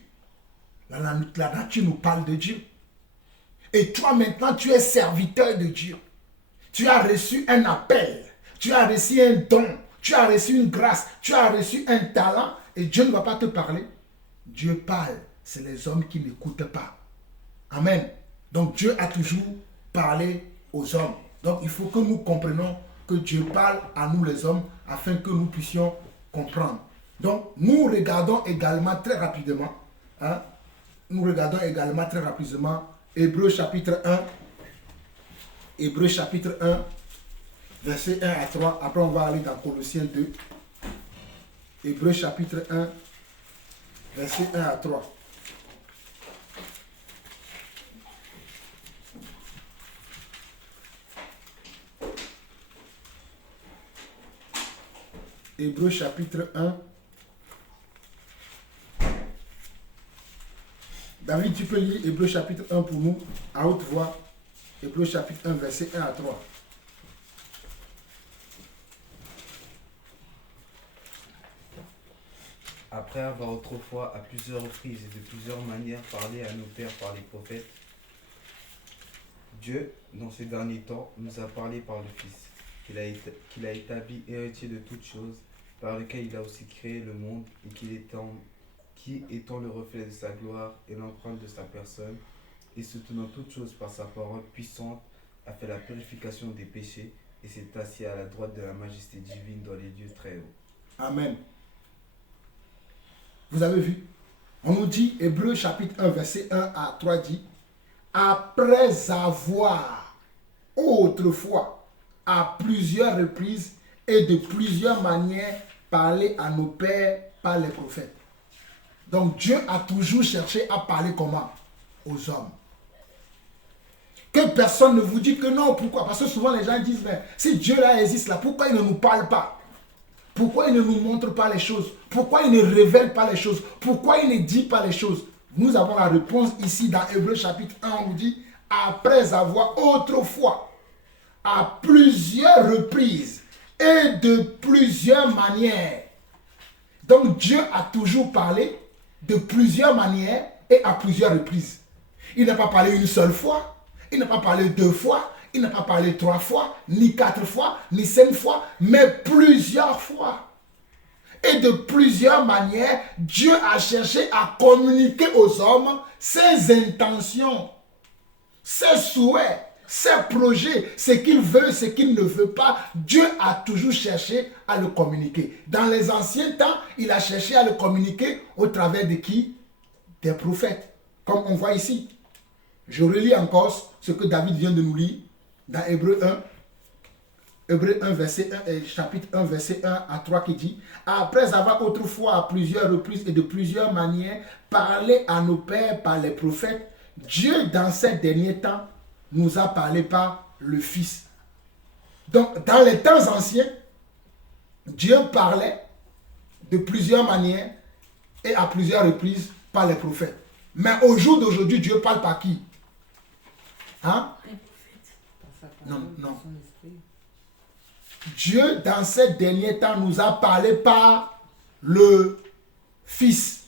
La nature nous parle de Dieu. Et toi maintenant, tu es serviteur de Dieu. Tu as reçu un appel. Tu as reçu un don. Tu as reçu une grâce. Tu as reçu un talent. Et Dieu ne va pas te parler. Dieu parle. C'est les hommes qui n'écoutent pas. Amen. Donc Dieu a toujours parlé aux hommes. Donc il faut que nous comprenions que Dieu parle à nous les hommes afin que nous puissions comprendre. Donc nous regardons également très rapidement. Nous regardons également très rapidement Hébreux chapitre 1. Hébreux chapitre 1, verset 1 à 3. Après on va aller dans Colossiens 2. Hébreux chapitre 1, verset 1 à 3. Hébreux chapitre 1. David, tu peux lire Hébreux chapitre 1 pour nous, à haute voix. Hébreux chapitre 1, verset 1 à 3. Après avoir autrefois à plusieurs reprises et de plusieurs manières parlé à nos pères par les prophètes, Dieu, dans ces derniers temps, nous a parlé par le Fils, qu'il a établi héritier de toutes choses, par lequel il a aussi créé le monde, et qui étant le reflet de sa gloire et l'empreinte de sa personne, et soutenant toutes choses par sa parole puissante, a fait la purification des péchés, et s'est assis à la droite de la majesté divine dans les lieux très hauts. Amen. Vous avez vu? On nous dit, Hébreux chapitre 1, verset 1 à 3 dit, après avoir autrefois, à plusieurs reprises et de plusieurs manières, parlé à nos pères par les prophètes. Donc Dieu a toujours cherché à parler comment? Aux hommes. Que personne ne vous dit que non. Pourquoi? Parce que souvent les gens disent, mais si Dieu là existe là, pourquoi il ne nous parle pas? Pourquoi il ne nous montre pas les choses? Pourquoi il ne révèle pas les choses? Pourquoi il ne dit pas les choses? Nous avons la réponse ici dans Hébreux chapitre 1. On nous dit, après avoir autrefois, à plusieurs reprises et de plusieurs manières. Donc Dieu a toujours parlé de plusieurs manières et à plusieurs reprises. Il n'a pas parlé une seule fois, il n'a pas parlé 2 fois, il n'a pas parlé 3 fois, ni 4 fois, ni 5 fois, mais plusieurs fois. Et de plusieurs manières, Dieu a cherché à communiquer aux hommes ses intentions, ses souhaits, ses projets, ce qu'il veut, ce qu'il ne veut pas. Dieu a toujours cherché à le communiquer. Dans les anciens temps, il a cherché à le communiquer au travers de qui? Des prophètes, comme on voit ici. Je relis encore ce que David vient de nous lire dans Hébreux 1. Hébreux 1, verset 1, chapitre 1, verset 1 à 3 qui dit, après avoir autrefois à plusieurs reprises et de plusieurs manières parlé à nos pères par les prophètes, Dieu dans ces derniers temps nous a parlé par le Fils. Donc dans les temps anciens, Dieu parlait de plusieurs manières et à plusieurs reprises par les prophètes. Mais au jour d'aujourd'hui, Dieu parle par qui? Hein? Non. Dieu, dans ces derniers temps, nous a parlé par le Fils.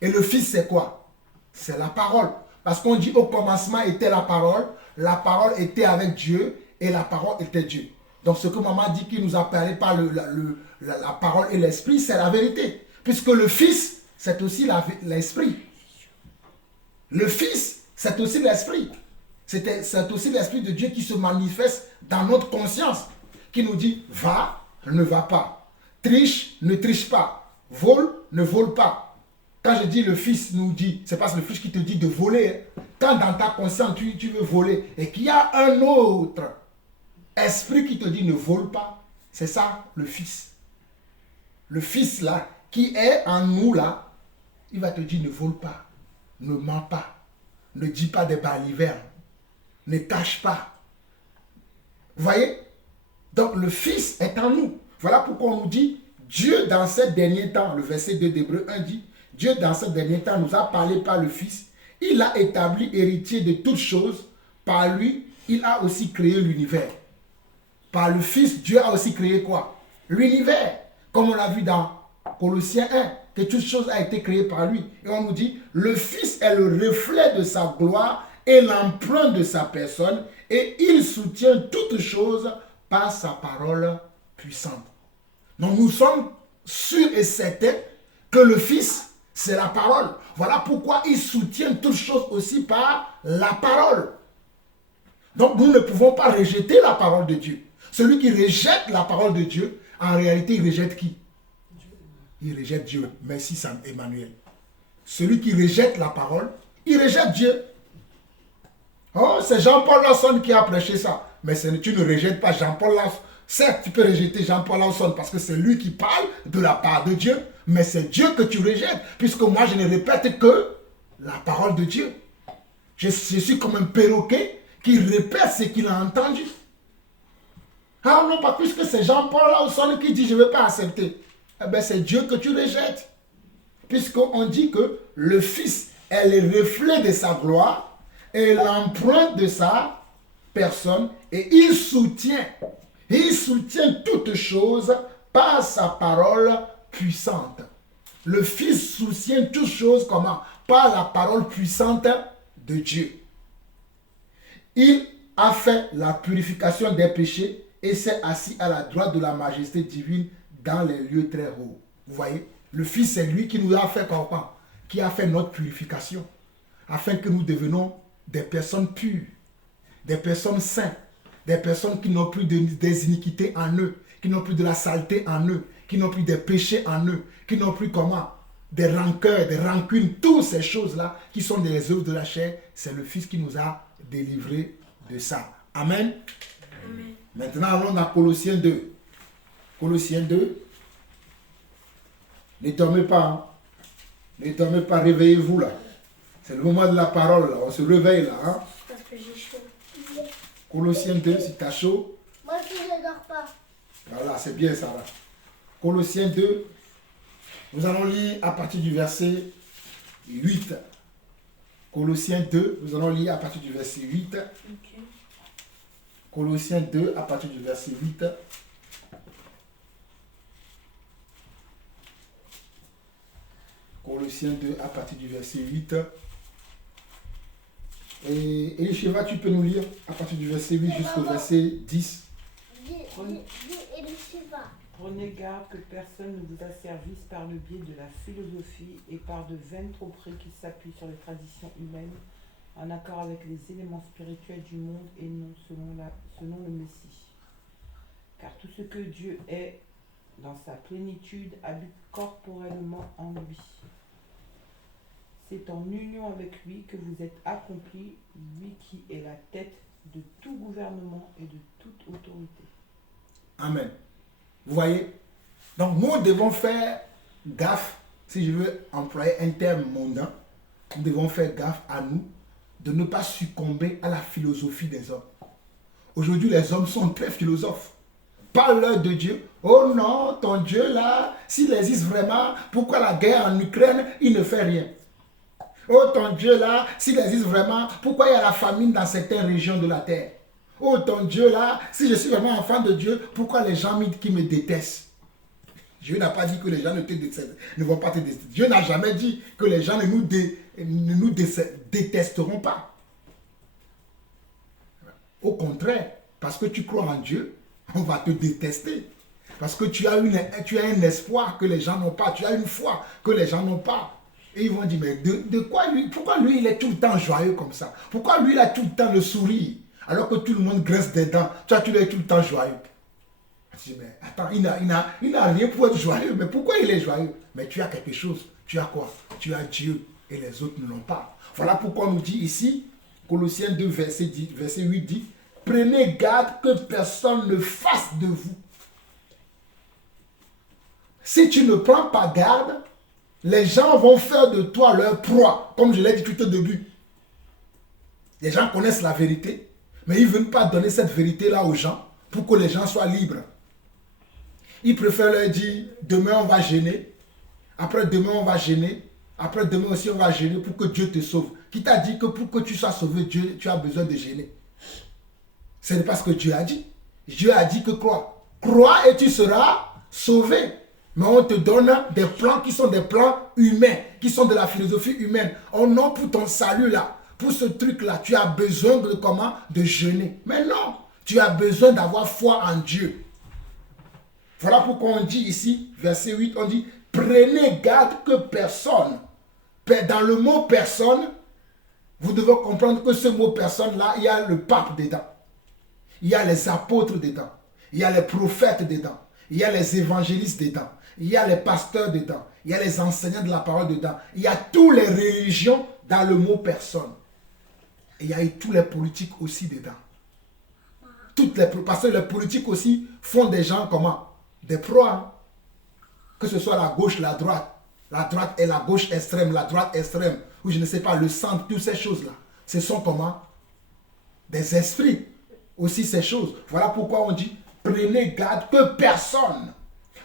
Et le Fils, c'est quoi? C'est la parole. Parce qu'on dit au commencement était la parole était avec Dieu, et la parole était Dieu. Donc ce que maman dit qu'il nous a parlé par la parole et l'esprit, c'est la vérité. Puisque le Fils, c'est aussi l'esprit. Le Fils, c'est aussi l'esprit. C'est aussi l'esprit de Dieu qui se manifeste dans notre conscience. Qui nous dit, va, ne va pas. Triche, ne triche pas. Vole, ne vole pas. Quand je dis le Fils nous dit, c'est pas le Fils qui te dit de voler. Quand dans ta conscience, tu veux voler et qu'il y a un autre esprit qui te dit ne vole pas, c'est ça le Fils. Le Fils là, qui est en nous là, il va te dire ne vole pas, ne mens pas, ne dis pas des balivernes, ne cache pas. Vous voyez? Donc le Fils est en nous. Voilà pourquoi on nous dit, Dieu dans ces derniers temps, le verset 2 d'Hébreux 1 dit, Dieu dans ces derniers temps nous a parlé par le Fils. Il a établi héritier de toutes choses. Par lui, il a aussi créé l'univers. Par le Fils, Dieu a aussi créé quoi? l'univers, comme on l'a vu dans Colossiens 1, que toute chose a été créée par lui. Et on nous dit, le Fils est le reflet de sa gloire et l'empreinte de sa personne, et il soutient toutes choses par sa parole puissante. Donc nous sommes sûrs et certains que le Fils, c'est la parole. Voilà pourquoi il soutient toutes choses aussi par la parole. Donc nous ne pouvons pas rejeter la parole de Dieu. Celui qui rejette la parole de Dieu, en réalité, il rejette qui? Il rejette Dieu. Merci Emmanuel. Celui qui rejette la parole, il rejette Dieu. Oh, c'est Jean-Paul Lawson qui a prêché ça. Mais tu ne rejettes pas Jean-Paul Lawson. Certes, tu peux rejeter Jean-Paul Lawson parce que c'est lui qui parle de la part de Dieu. Mais c'est Dieu que tu rejettes. Puisque moi, je ne répète que la parole de Dieu. Je suis comme un perroquet qui répète ce qu'il a entendu. Ah non, pas puisque c'est Jean-Paul Lawson qui dit je ne vais pas accepter. Eh bien, c'est Dieu que tu rejettes. Puisqu'on dit que le Fils est le reflet de sa gloire et l'empreinte de sa personne, et il soutient toutes choses par sa parole puissante. Le Fils soutient toutes choses comment? Par la parole puissante de Dieu. Il a fait la purification des péchés et s'est assis à la droite de la majesté divine dans les lieux très hauts. Vous voyez, le Fils, c'est lui qui nous a fait comment? Qui a fait notre purification, afin que nous devenions des personnes pures, des personnes saintes, des personnes qui n'ont plus des iniquités en eux, qui n'ont plus de la saleté en eux, qui n'ont plus des péchés en eux, qui n'ont plus comment? Des rancœurs, des rancunes, toutes ces choses-là qui sont des œuvres de la chair, c'est le Fils qui nous a délivrés de ça. Amen. Amen. Maintenant, allons dans Colossiens 2. Colossiens 2. Ne dormez pas. Hein. Ne dormez pas, réveillez-vous là. C'est le moment de la parole là. On se réveille là. Hein. Parce que j'ai chaud. Colossiens 2, si tu as chaud. Moi aussi, je ne dors pas. Voilà, c'est bien ça là. Colossiens 2. Nous allons lire à partir du verset 8. Colossiens 2, nous allons lire à partir du verset 8. Ok. Colossiens 2, à partir du verset 8. Colossiens 2, à partir du verset 8. Et Elisheva, tu peux nous lire à partir du verset 8 jusqu'au verset 10. Dis, Elisheva. Prenez garde que personne ne vous asservisse par le biais de la philosophie et par de vaines tromperies qui s'appuient sur les traditions humaines, en accord avec les éléments spirituels du monde et non selon le Messie. Car tout ce que Dieu est, dans sa plénitude, habite corporellement en lui. C'est en union avec lui que vous êtes accomplis, lui qui est la tête de tout gouvernement et de toute autorité. Amen. Vous voyez? Donc nous devons faire gaffe, si je veux employer un terme mondain, nous devons faire gaffe à nous de ne pas succomber à la philosophie des hommes. Aujourd'hui, les hommes sont très philosophes. Parle-leur de Dieu. Oh non, ton Dieu là, s'il existe vraiment, pourquoi la guerre en Ukraine, il ne fait rien? Oh ton Dieu là, s'il existe vraiment, pourquoi il y a la famine dans certaines régions de la terre? Oh ton Dieu là, si je suis vraiment enfant de Dieu, pourquoi les gens qui me détestent? Dieu n'a pas dit que les gens ne vont pas te détester. Dieu n'a jamais dit que les gens ne nous détesteront pas. Au contraire, parce que tu crois en Dieu, on va te détester. Parce que tu as un espoir que les gens n'ont pas. Tu as une foi que les gens n'ont pas. Et ils vont dire, mais de quoi lui? Pourquoi lui, il est tout le temps joyeux comme ça? Pourquoi lui, il a tout le temps le sourire? Alors que tout le monde grince des dents. Toi, tu es tout le temps joyeux. Je dis, mais attends, il n'a rien pour être joyeux. Mais pourquoi il est joyeux? Mais tu as quelque chose. Tu as quoi? Tu as Dieu et les autres ne l'ont pas. Voilà pourquoi on nous dit ici, Colossiens 2, verset 8 dit, prenez garde que personne ne fasse de vous. Si tu ne prends pas garde, les gens vont faire de toi leur proie, comme je l'ai dit tout au début. Les gens connaissent la vérité, mais ils ne veulent pas donner cette vérité-là aux gens pour que les gens soient libres. Ils préfèrent leur dire, demain on va gêner, après demain on va gêner, après demain aussi on va gêner pour que Dieu te sauve. Qui t'a dit que pour que tu sois sauvé, Dieu, tu as besoin de gêner? Ce n'est pas ce que Dieu a dit. Dieu a dit que crois. Crois et tu seras sauver. Mais on te donne des plans qui sont des plans humains, qui sont de la philosophie humaine. Oh non, pour ton salut là, pour ce truc-là, tu as besoin de comment? De jeûner. Mais non, tu as besoin d'avoir foi en Dieu. Voilà pourquoi on dit ici, verset 8, on dit, prenez garde que personne, dans le mot personne, vous devez comprendre que ce mot personne-là, il y a le pape dedans. Il y a les apôtres dedans. Il y a les prophètes dedans. Il y a les évangélistes dedans. Il y a les pasteurs dedans. Il y a les enseignants de la parole dedans. Il y a toutes les religions dans le mot personne. Et il y a tous les politiques aussi dedans. Parce que les politiques aussi font des gens comment? Des proies. Hein? Que ce soit la gauche, la droite. La droite et la gauche extrême, la droite extrême. Ou je ne sais pas, le centre, toutes ces choses-là. Ce sont comment? Des esprits. Aussi ces choses. Voilà pourquoi on dit, prenez garde que personne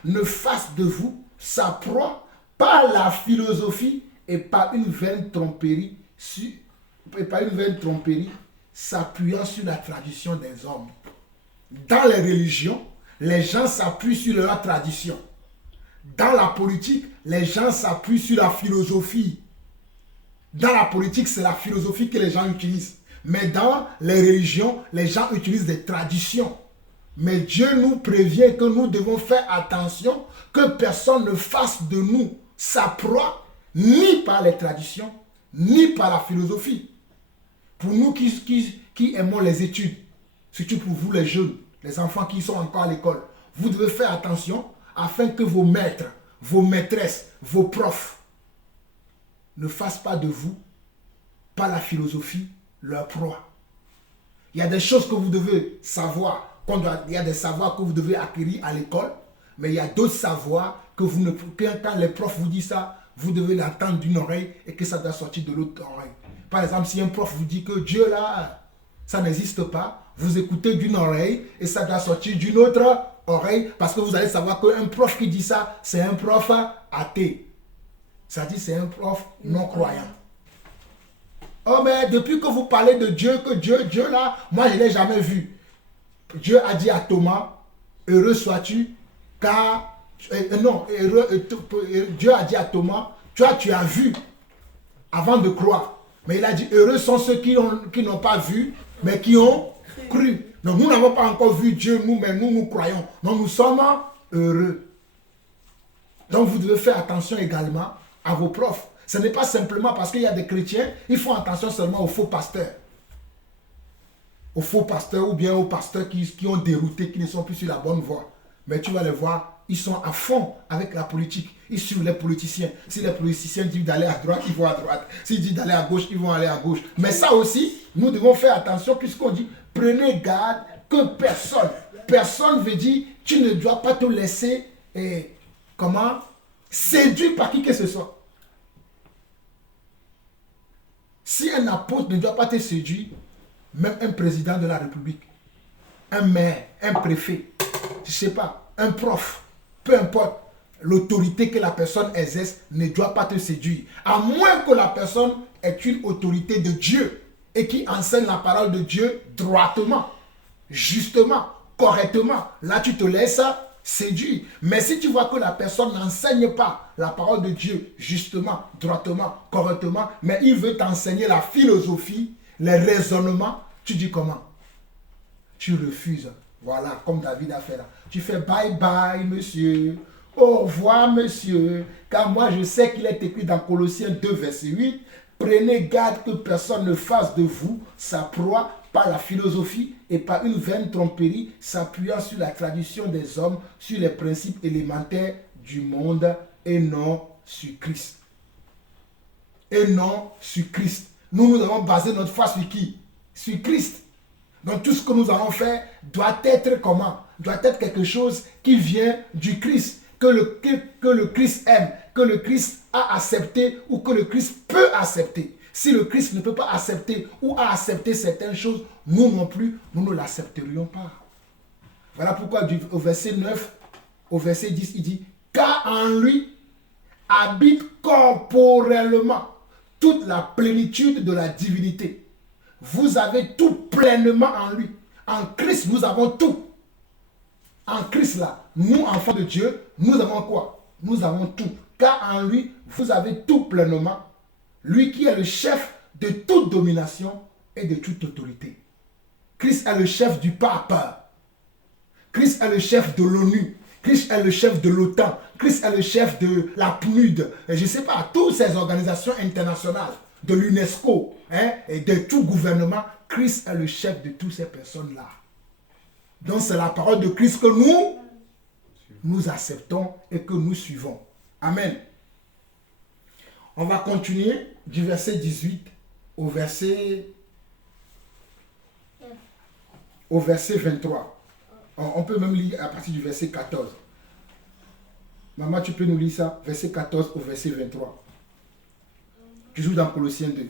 ne fasse de vous sa proie par la philosophie et par une vaine tromperie, s'appuyant sur la tradition des hommes. Dans les religions, les gens s'appuient sur leur tradition. Dans la politique, les gens s'appuient sur la philosophie. Dans la politique, c'est la philosophie que les gens utilisent. Mais dans les religions, les gens utilisent des traditions. Mais Dieu nous prévient que nous devons faire attention que personne ne fasse de nous sa proie, ni par les traditions, ni par la philosophie. Pour nous qui aimons les études, surtout pour vous les jeunes, les enfants qui sont encore à l'école, vous devez faire attention afin que vos maîtres, vos maîtresses, vos profs ne fassent pas de vous, par la philosophie, leur proie. Il y a des choses que vous devez savoir. Il y a des savoirs que vous devez acquérir à l'école, mais il y a d'autres savoirs que vous ne... Quand les profs vous disent ça, vous devez l'entendre d'une oreille et que ça doit sortir de l'autre oreille. Par exemple, si un prof vous dit que Dieu là, ça n'existe pas, vous écoutez d'une oreille et ça doit sortir d'une autre oreille parce que vous allez savoir qu'un prof qui dit ça, c'est un prof athée. Ça dit c'est un prof non croyant. Oh mais depuis que vous parlez de Dieu, que Dieu là, moi je ne l'ai jamais vu. Dieu a dit à Thomas, heureux sois-tu, car... Dieu a dit à Thomas, tu as vu avant de croire. Mais il a dit, heureux sont ceux qui n'ont pas vu, mais qui ont cru. Donc nous n'avons pas encore vu Dieu, mais nous croyons. Donc nous sommes heureux. Donc vous devez faire attention également à vos profs. Ce n'est pas simplement parce qu'il y a des chrétiens, ils font attention seulement aux faux pasteurs. Aux faux pasteurs ou bien aux pasteurs qui ont dérouté, qui ne sont plus sur la bonne voie. Mais tu vas les voir, ils sont à fond avec la politique. Ils suivent les politiciens. Si les politiciens disent d'aller à droite, ils vont à droite. S'ils disent d'aller à gauche, ils vont aller à gauche. Mais ça aussi, nous devons faire attention puisqu'on dit, prenez garde que personne. Personne veut dire, tu ne dois pas te laisser, séduire par qui que ce soit. Si un apôtre ne doit pas te séduire, même un président de la République, un maire, un préfet, je ne sais pas, un prof, peu importe, l'autorité que la personne exerce ne doit pas te séduire. À moins que la personne ait une autorité de Dieu et qui enseigne la parole de Dieu droitement, justement, correctement. Là, tu te laisses séduire. Mais si tu vois que la personne n'enseigne pas la parole de Dieu justement, droitement, correctement, mais il veut t'enseigner la philosophie, les raisonnements, tu dis comment? Tu refuses. Voilà, comme David a fait là. Tu fais bye bye, monsieur. Au revoir, monsieur. Car moi, je sais qu'il est écrit dans Colossiens 2, verset 8. Prenez garde que personne ne fasse de vous sa proie par la philosophie et par une vaine tromperie s'appuyant sur la tradition des hommes, sur les principes élémentaires du monde et non sur Christ. Et non sur Christ. Nous avons basé notre foi sur qui? Sur Christ. Donc tout ce que nous allons faire doit être comment? Doit être quelque chose qui vient du Christ, que le Christ aime, que le Christ a accepté ou que le Christ peut accepter. Si le Christ ne peut pas accepter ou a accepté certaines choses, nous non plus, nous ne l'accepterions pas. Voilà pourquoi au verset 9, au verset 10, il dit, car en lui habite corporellement toute la plénitude de la divinité. Vous avez tout pleinement en lui. En Christ, nous avons tout. En Christ là, nous enfants de Dieu, nous avons quoi? Nous avons tout. Car en lui, vous avez tout pleinement. Lui qui est le chef de toute domination et de toute autorité. Christ est le chef du pape. Christ est le chef de l'ONU. Christ est le chef de l'OTAN. Christ est le chef de la PNUD. Et je ne sais pas, toutes ces organisations internationales, de l'UNESCO, et de tout gouvernement, Christ est le chef de toutes ces personnes-là. Donc c'est la parole de Christ que nous acceptons et que nous suivons. Amen. On va continuer du verset 18 au verset 23. On peut même lire à partir du verset 14. Maman, tu peux nous lire ça, verset 14 au verset 23. Toujours dans Colossiens 2.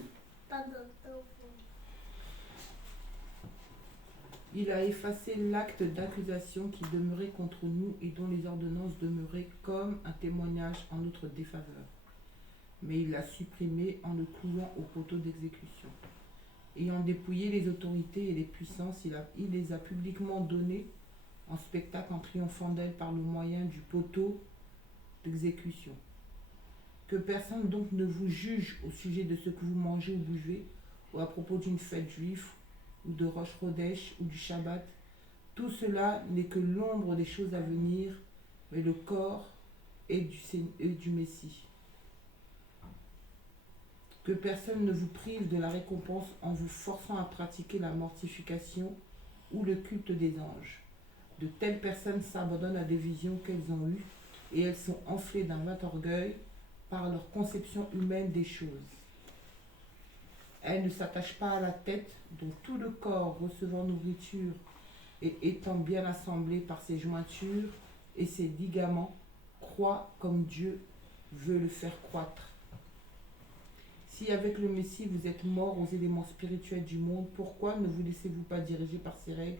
Il a effacé l'acte d'accusation qui demeurait contre nous et dont les ordonnances demeuraient comme un témoignage en notre défaveur. Mais il l'a supprimé en le clouant au poteau d'exécution. Ayant dépouillé les autorités et les puissances, il les a publiquement données en spectacle en triomphant d'elles par le moyen du poteau d'exécution. Que personne donc ne vous juge au sujet de ce que vous mangez ou buvez, ou à propos d'une fête juive, ou de Rosh Chodesh, ou du Shabbat. Tout cela n'est que l'ombre des choses à venir, mais le corps est du Messie. Que personne ne vous prive de la récompense en vous forçant à pratiquer la mortification ou le culte des anges. De telles personnes s'abandonnent à des visions qu'elles ont eues et elles sont enflées d'un vain orgueil par leur conception humaine des choses. Elles ne s'attachent pas à la tête, dont tout le corps recevant nourriture et étant bien assemblé par ses jointures et ses ligaments, croît comme Dieu veut le faire croître. Si avec le Messie vous êtes morts aux éléments spirituels du monde, pourquoi ne vous laissez-vous pas diriger par ces règles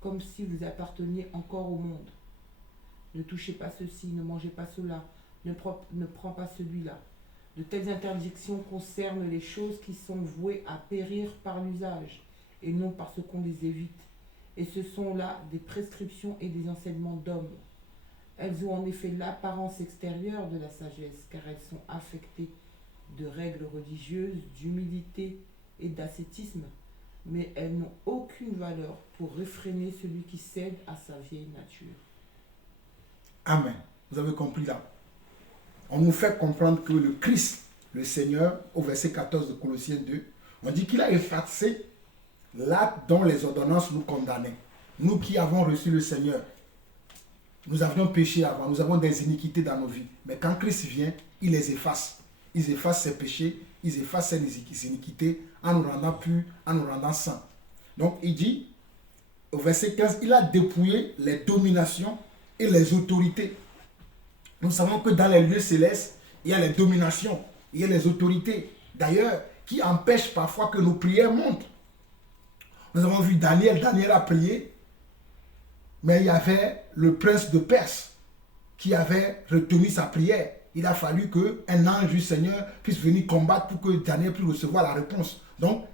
comme si vous apparteniez encore au monde? Ne touchez pas ceci, ne mangez pas cela, ne prends pas celui-là. De telles interdictions concernent les choses qui sont vouées à périr par l'usage et non parce qu'on les évite. Et ce sont là des prescriptions et des enseignements d'hommes. Elles ont en effet l'apparence extérieure de la sagesse, car elles sont affectées de règles religieuses, d'humilité et d'ascétisme, mais elles n'ont aucune valeur pour réfréner celui qui cède à sa vieille nature. Amen. Vous avez compris là. On nous fait comprendre que le Christ, le Seigneur, au verset 14 de Colossiens 2, on dit qu'il a effacé l'acte dont les ordonnances nous condamnaient. Nous qui avons reçu le Seigneur, nous avions péché avant, nous avons des iniquités dans nos vies. Mais quand Christ vient, il les efface. Il efface ses péchés, il efface ses iniquités en nous rendant purs, en nous rendant saints. Donc il dit, au verset 15, il a dépouillé les dominations et les autorités. Nous savons que dans les lieux célestes, il y a les dominations, il y a les autorités, d'ailleurs, qui empêchent parfois que nos prières montent. Nous avons vu Daniel a prié, mais il y avait le prince de Perse qui avait retenu sa prière. Il a fallu qu'un ange du Seigneur puisse venir combattre pour que Daniel puisse recevoir la réponse. Donc,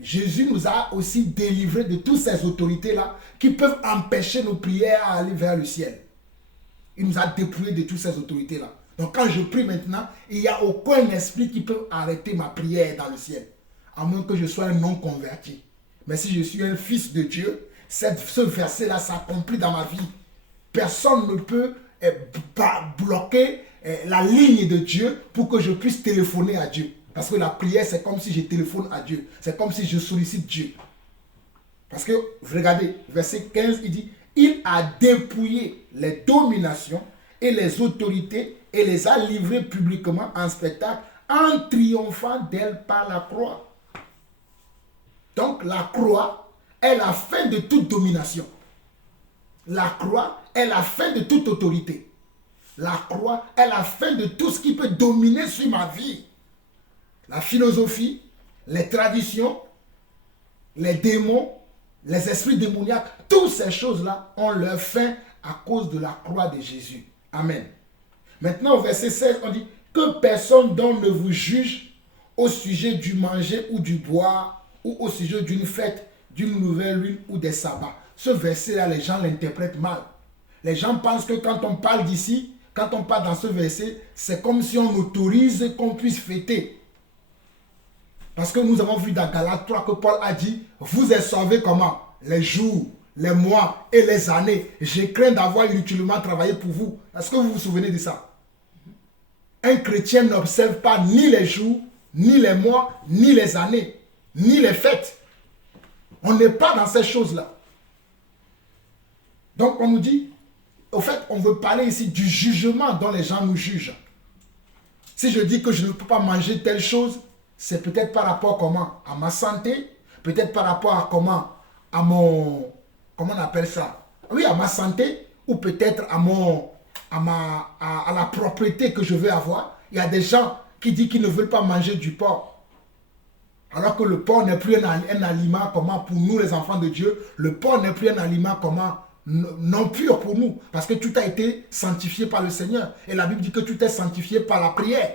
Jésus nous a aussi délivrés de toutes ces autorités-là qui peuvent empêcher nos prières à aller vers le ciel. Il nous a dépouillés de toutes ces autorités-là. Donc quand je prie maintenant, il n'y a aucun esprit qui peut arrêter ma prière dans le ciel. À moins que je sois un non converti. Mais si je suis un fils de Dieu, ce verset-là s'accomplit dans ma vie. Personne ne peut bloquer la ligne de Dieu pour que je puisse téléphoner à Dieu. Parce que la prière, c'est comme si je téléphone à Dieu. C'est comme si je sollicite Dieu. Parce que, regardez, verset 15, il dit, il a dépouillé les dominations et les autorités et les a livrées publiquement en spectacle en triomphant d'elles par la croix. Donc la croix est la fin de toute domination. La croix est la fin de toute autorité. La croix est la fin de tout ce qui peut dominer sur ma vie. La philosophie, les traditions, les démons, les esprits démoniaques, toutes ces choses-là ont leur fin à cause de la croix de Jésus. Amen. Maintenant, au verset 16, on dit que personne donc ne vous juge au sujet du manger ou du boire ou au sujet d'une fête, d'une nouvelle lune ou des sabbats. Ce verset-là, les gens l'interprètent mal. Les gens pensent que quand on parle d'ici, quand on parle dans ce verset, c'est comme si on autorise qu'on puisse fêter. Parce que nous avons vu dans Galates 3 que Paul a dit, vous êtes sauvés comment? Les jours, les mois et les années. Je crains d'avoir inutilement travaillé pour vous. Est-ce que vous vous souvenez de ça? Un chrétien n'observe pas ni les jours, ni les mois, ni les années, ni les fêtes. On n'est pas dans ces choses-là. Donc on nous dit, au fait, on veut parler ici du jugement dont les gens nous jugent. Si je dis que je ne peux pas manger telle chose, c'est peut-être par rapport comment? À ma santé, peut-être par rapport à comment? À mon, comment on appelle ça? Oui, à ma santé, ou peut-être à la propriété que je veux avoir. Il y a des gens qui disent qu'ils ne veulent pas manger du porc. Alors que le porc n'est plus un aliment comment pour nous les enfants de Dieu. Le porc n'est plus un aliment comment non pur pour nous. Parce que tout a été sanctifié par le Seigneur. Et la Bible dit que tout est sanctifié par la prière.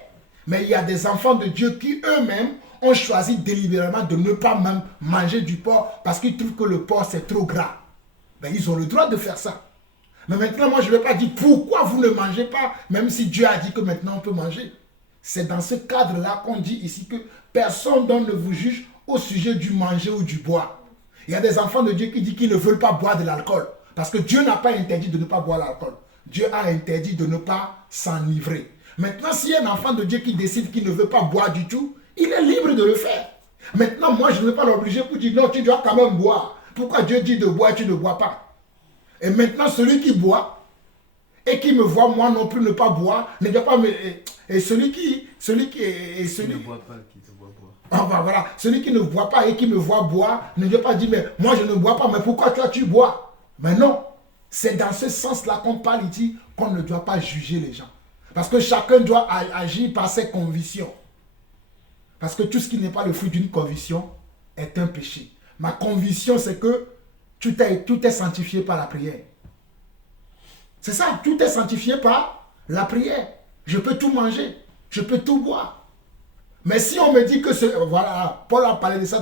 Mais il y a des enfants de Dieu qui eux-mêmes ont choisi délibérément de ne pas même manger du porc parce qu'ils trouvent que le porc c'est trop gras. Ben, ils ont le droit de faire ça. Mais maintenant, moi je ne vais pas dire pourquoi vous ne mangez pas, même si Dieu a dit que maintenant on peut manger. C'est dans ce cadre-là qu'on dit ici que personne ne vous juge au sujet du manger ou du boire. Il y a des enfants de Dieu qui disent qu'ils ne veulent pas boire de l'alcool. Parce que Dieu n'a pas interdit de ne pas boire l'alcool. Dieu a interdit de ne pas s'enivrer. Maintenant, s'il y a un enfant de Dieu qui décide qu'il ne veut pas boire du tout, il est libre de le faire. Maintenant, moi, je ne vais pas l'obliger pour dire non, tu dois quand même boire. Pourquoi Dieu dit de boire et tu ne bois pas? Et maintenant, celui qui boit et qui me voit, moi non plus, ne pas boire, ne doit pas me... Et celui qui ne boit pas, qui te voit boire. Ah, bah, voilà. Celui qui ne boit pas et qui me voit boire, ne doit pas dire, mais moi je ne bois pas, mais pourquoi toi tu bois? Mais non, c'est dans ce sens-là qu'on parle ici, qu'on ne doit pas juger les gens. Parce que chacun doit agir par ses convictions. Parce que tout ce qui n'est pas le fruit d'une conviction est un péché. Ma conviction, c'est que tout est sanctifié par la prière. C'est ça, tout est sanctifié par la prière. Je peux tout manger, je peux tout boire. Mais si on me dit que c'est... Voilà, Paul a parlé de ça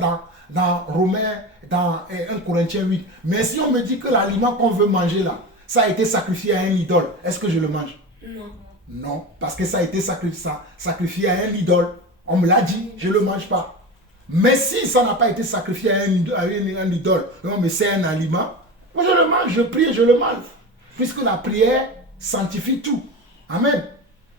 dans Romains, dans 1 Corinthiens 8. Mais si on me dit que l'aliment qu'on veut manger là, ça a été sacrifié à un idole, est-ce que je le mange? Non. Non, parce que ça a été sacrifié à un idole. On me l'a dit, je ne le mange pas. Mais si ça n'a pas été sacrifié à un idole, non, mais c'est un aliment, moi je le mange, je prie et je le mange. Puisque la prière sanctifie tout. Amen.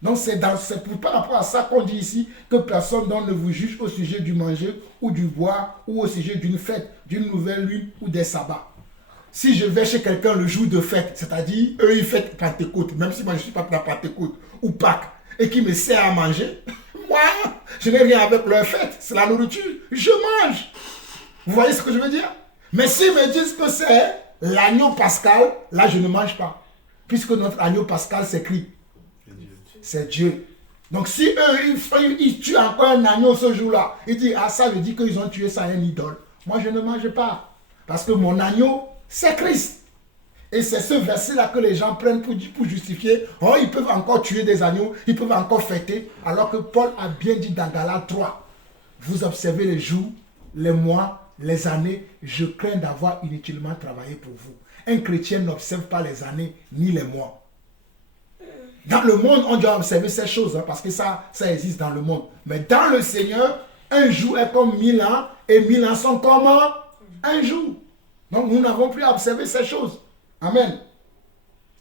Donc c'est par rapport à ça qu'on dit ici que personne ne vous juge au sujet du manger ou du boire ou au sujet d'une fête, d'une nouvelle lune ou des sabbats. Si je vais chez quelqu'un le jour de fête, c'est-à-dire eux ils fêtent Pentecôte, même si moi je ne suis pas pour la Pentecôte ou Pâques, et qui me sert à manger, moi je n'ai rien avec leur fête, c'est la nourriture, je mange. Vous voyez ce que je veux dire? Mais s'ils me disent que c'est l'agneau pascal, là je ne mange pas. Puisque notre agneau pascal c'est qui? C'est Dieu. Donc si eux, ils tuent encore un agneau ce jour-là, ils disent, ah ça veut dire qu'ils ont tué ça à un idole. Moi je ne mange pas. Parce que mon agneau, c'est Christ. Et c'est ce verset-là que les gens prennent pour justifier. Oh, ils peuvent encore tuer des agneaux, ils peuvent encore fêter. Alors que Paul a bien dit dans Galates 3, vous observez les jours, les mois, les années, je crains d'avoir inutilement travaillé pour vous. Un chrétien n'observe pas les années ni les mois. Dans le monde, on doit observer ces choses, parce que ça existe dans le monde. Mais dans le Seigneur, un jour est comme 1000 ans, et 1000 ans sont comme un jour. Donc nous n'avons plus à observer ces choses. Amen.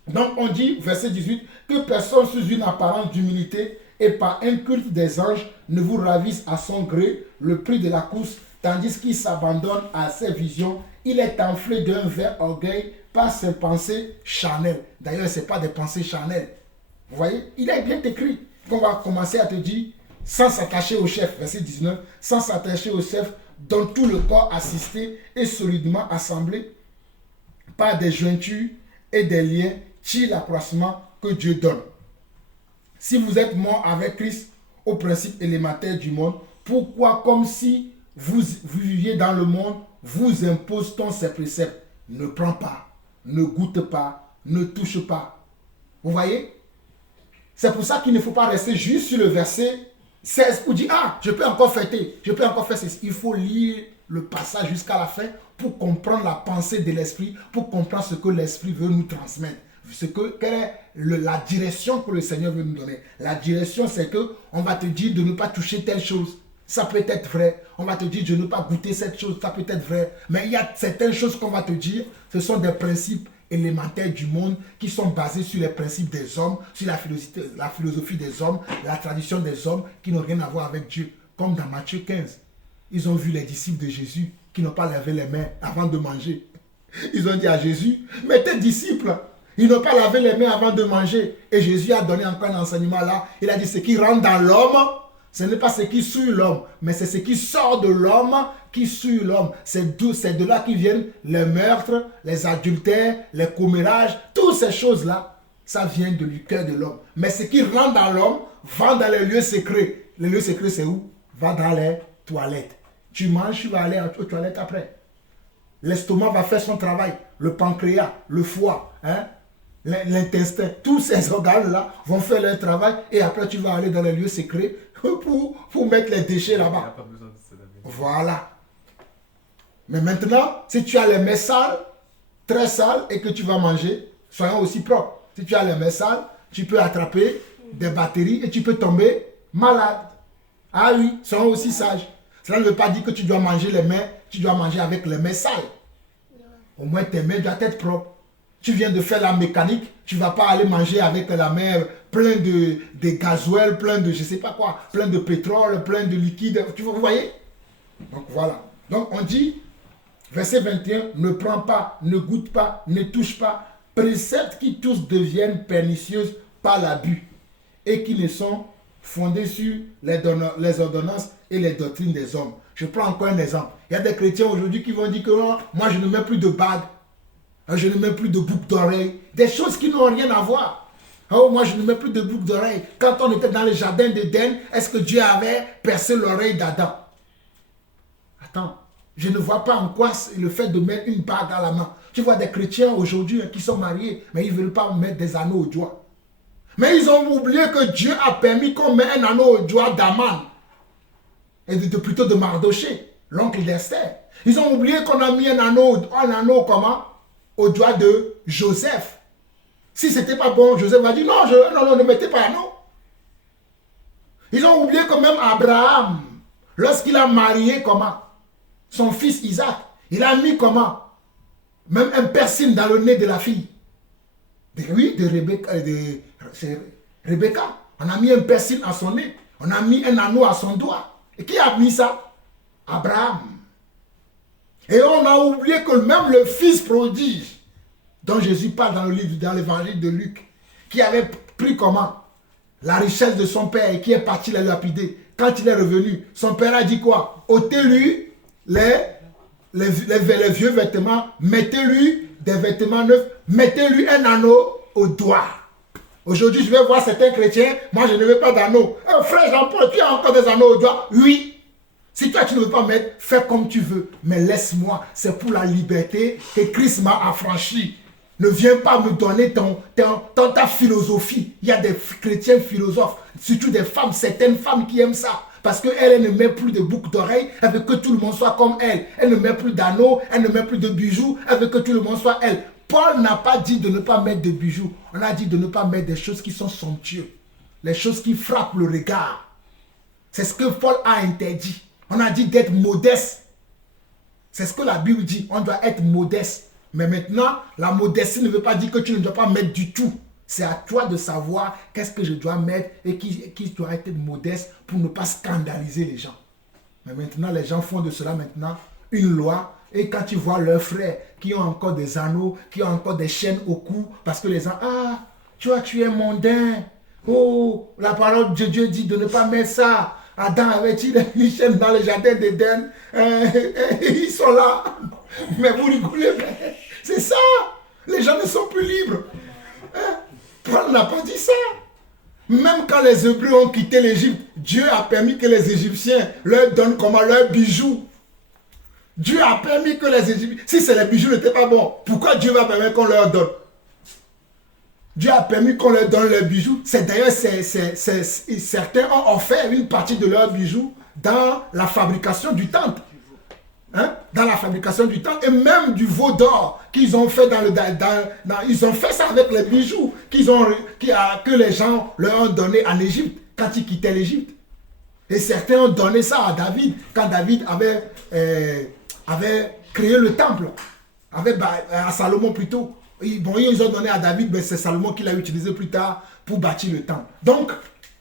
Donc on dit, verset 18, que personne sous une apparence d'humilité et par un culte des anges ne vous ravisse à son gré le prix de la course, tandis qu'il s'abandonne à ses visions. Il est enflé d'un vain orgueil par ses pensées charnelles. D'ailleurs, ce n'est pas des pensées charnelles. Vous voyez, il est bien écrit qu'on va commencer à te dire, sans s'attacher au chef, verset 19, sans s'attacher au chef, dont tout le corps assisté et solidement assemblé par des jointures et des liens, tire l'accroissement que Dieu donne. Si vous êtes mort avec Christ au principe élémentaire du monde, pourquoi, comme si vous viviez dans le monde, vous impose-t-on ces préceptes? Ne prends pas, ne goûte pas, ne touche pas. Vous voyez? C'est pour ça qu'il ne faut pas rester juste sur le verset 16 pour dire, ah, je peux encore fêter, je peux encore faire ceci. Il faut lire le passage jusqu'à la fin pour comprendre la pensée de l'esprit, pour comprendre ce que l'esprit veut nous transmettre. quelle est la direction que le Seigneur veut nous donner. La direction, c'est qu'on va te dire de ne pas toucher telle chose. Ça peut être vrai. On va te dire de ne pas goûter cette chose. Ça peut être vrai. Mais il y a certaines choses qu'on va te dire. Ce sont des principes élémentaires du monde qui sont basés sur les principes des hommes, sur la philosophie des hommes, la tradition des hommes qui n'ont rien à voir avec Dieu. Comme dans Matthieu 15. Ils ont vu les disciples de Jésus qui n'ont pas lavé les mains avant de manger. Ils ont dit à Jésus, mais tes disciples, ils n'ont pas lavé les mains avant de manger. Et Jésus a donné encore un enseignement là. Il a dit, ce qui rentre dans l'homme, ce n'est pas ce qui suit l'homme, mais c'est ce qui sort de l'homme qui suit l'homme. C'est de là qui viennent les meurtres, les adultères, les commérages, toutes ces choses-là, ça vient du cœur de l'homme. Mais ce qui rentre dans l'homme, va dans les lieux secrets. Les lieux secrets, c'est où? Va dans les toilettes. Tu manges, tu vas aller aux toilettes après. L'estomac va faire son travail. Le pancréas, le foie, hein, l'intestin, tous ces organes-là vont faire leur travail et après tu vas aller dans les lieux secrets pour mettre les déchets là-bas. Voilà. Mais maintenant, si tu as les mains sales, très sales, et que tu vas manger, soyons aussi propres. Si tu as les mains sales, tu peux attraper des bactéries et tu peux tomber malade. Ah oui, soyons aussi sages. Cela ne veut pas dire que tu dois manger les mains, tu dois manger avec les mains sales. Au moins tes mains doivent être propres. Tu viens de faire la mécanique, tu ne vas pas aller manger avec la main plein de gasoil, plein de je ne sais pas quoi, plein de pétrole, plein de liquide. Vous voyez? Donc voilà. Donc on dit, verset 21, ne prends pas, ne goûte pas, ne touche pas, préceptes qui tous deviennent pernicieuses par l'abus et qui ne sont fondés sur les ordonnances et les doctrines des hommes. Je prends encore un exemple. Il y a des chrétiens aujourd'hui qui vont dire que non, moi je ne mets plus de bague, je ne mets plus de boucles d'oreilles, des choses qui n'ont rien à voir. Oh, moi je ne mets plus de boucles d'oreilles. Quand on était dans le jardin d'Éden, est-ce que Dieu avait percé l'oreille d'Adam? Attends, je ne vois pas en quoi le fait de mettre une bague à la main. Tu vois des chrétiens aujourd'hui qui sont mariés, mais ils ne veulent pas mettre des anneaux au doigt. Mais ils ont oublié que Dieu a permis qu'on mette un anneau au doigt d'Aman. Et plutôt de Mardoché, l'oncle d'Esther. Ils ont oublié qu'on a mis un anneau comment? Au doigt de Joseph. Si ce n'était pas bon, Joseph va dire non, non, ne mettez pas anneau. Ils ont oublié que même Abraham, lorsqu'il a marié comment? Son fils Isaac, il a mis comment? Même un piercing dans le nez de la fille. Oui, de Rebecca. On a mis un piercing à son nez. On a mis un anneau à son doigt. Et qui a mis ça? Abraham. Et on a oublié que même le fils prodige, dont Jésus parle dans le livre, dans l'évangile de Luc, qui avait pris comment? La richesse de son père et qui est parti la lapider. Quand il est revenu, son père a dit quoi? Ôtez-lui les vieux vêtements, mettez-lui des vêtements neufs, mettez-lui un anneau au doigt. Aujourd'hui, je vais voir certains chrétiens, moi je ne veux pas d'anneau. Frère Jean-Paul, tu as encore des anneaux au doigt? Oui. Si toi tu ne veux pas mettre, fais comme tu veux. Mais laisse-moi, c'est pour la liberté que Christ m'a affranchi. Ne viens pas me donner ta philosophie. Il y a des chrétiens philosophes, surtout des femmes, certaines femmes qui aiment ça. Parce qu'elle ne met plus de boucles d'oreilles, elle veut que tout le monde soit comme elle. Elle ne met plus d'anneaux, elle ne met plus de bijoux, elle veut que tout le monde soit elle. Paul n'a pas dit de ne pas mettre de bijoux. On a dit de ne pas mettre des choses qui sont somptueuses. Les choses qui frappent le regard. C'est ce que Paul a interdit. On a dit d'être modeste. C'est ce que la Bible dit. On doit être modeste. Mais maintenant, la modestie ne veut pas dire que tu ne dois pas mettre du tout. C'est à toi de savoir qu'est-ce que je dois mettre et qui doit être modeste pour ne pas scandaliser les gens. Mais maintenant, les gens font de cela maintenant une loi. Et quand tu vois leurs frères qui ont encore des anneaux, qui ont encore des chaînes au cou, parce que les gens, ah, tu es mondain. Oh, la parole de Dieu dit de ne pas mettre ça. Adam avait-il une chaîne dans le jardin d'Éden? Ils sont là. Mais vous rigolez, c'est ça. Les gens ne sont plus libres. Paul n'a pas dit ça. Même quand les Hébreux ont quitté l'Égypte, Dieu a permis que les Égyptiens leur donnent comment leurs bijoux. Dieu a permis que les Égyptiens... Si les bijoux n'étaient pas bons, pourquoi Dieu va permettre qu'on leur donne? Dieu a permis qu'on leur donne leurs bijoux. C'est d'ailleurs, certains ont offert une partie de leurs bijoux dans la fabrication du temple. hein, dans la fabrication du temple et même du veau d'or qu'ils ont fait ils ont fait ça avec les bijoux que les gens leur ont donné en Égypte quand ils quittaient l'Égypte. Et certains ont donné ça à David quand David avait créé le temple, à Salomon plutôt. Ils ont donné à David, mais c'est Salomon qui l'a utilisé plus tard pour bâtir le temple. Donc,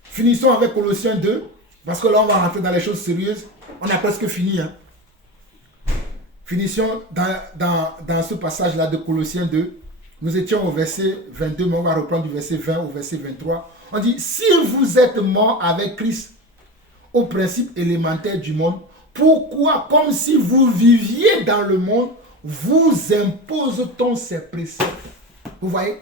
finissons avec Colossiens 2, parce que là on va rentrer dans les choses sérieuses. On a presque fini. Hein. Finissons dans ce passage-là de Colossiens 2. Nous étions au verset 22, mais on va reprendre du verset 20 au verset 23. On dit, si vous êtes morts avec Christ au principe élémentaire du monde, pourquoi, comme si vous viviez dans le monde, vous impose-t-on ces préceptes? Vous voyez?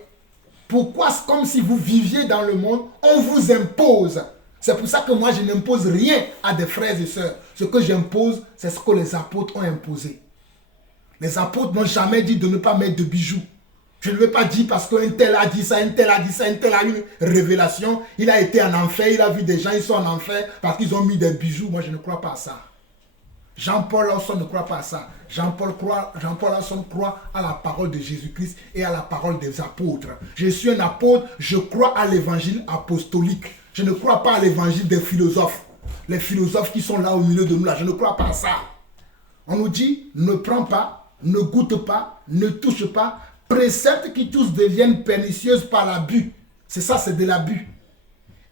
Pourquoi, comme si vous viviez dans le monde, on vous impose? C'est pour ça que moi, je n'impose rien à des frères et sœurs. Ce que j'impose, c'est ce que les apôtres ont imposé. Les apôtres n'ont jamais dit de ne pas mettre de bijoux. Je ne veux pas dire parce qu'un tel a dit ça, un tel a dit ça, un tel a eu une révélation. Il a été en enfer, il a vu des gens, ils sont en enfer parce qu'ils ont mis des bijoux. Moi, je ne crois pas à ça. Jean-Paul Lawson ne croit pas à ça. Jean-Paul Lawson croit à la parole de Jésus-Christ et à la parole des apôtres. Je suis un apôtre, je crois à l'évangile apostolique. Je ne crois pas à l'évangile des philosophes. Les philosophes qui sont là au milieu de nous, là, je ne crois pas à ça. On nous dit, ne prends pas, ne goûte pas, ne touche pas. Préceptes qui tous deviennent pernicieuses par l'abus. C'est ça, c'est de l'abus.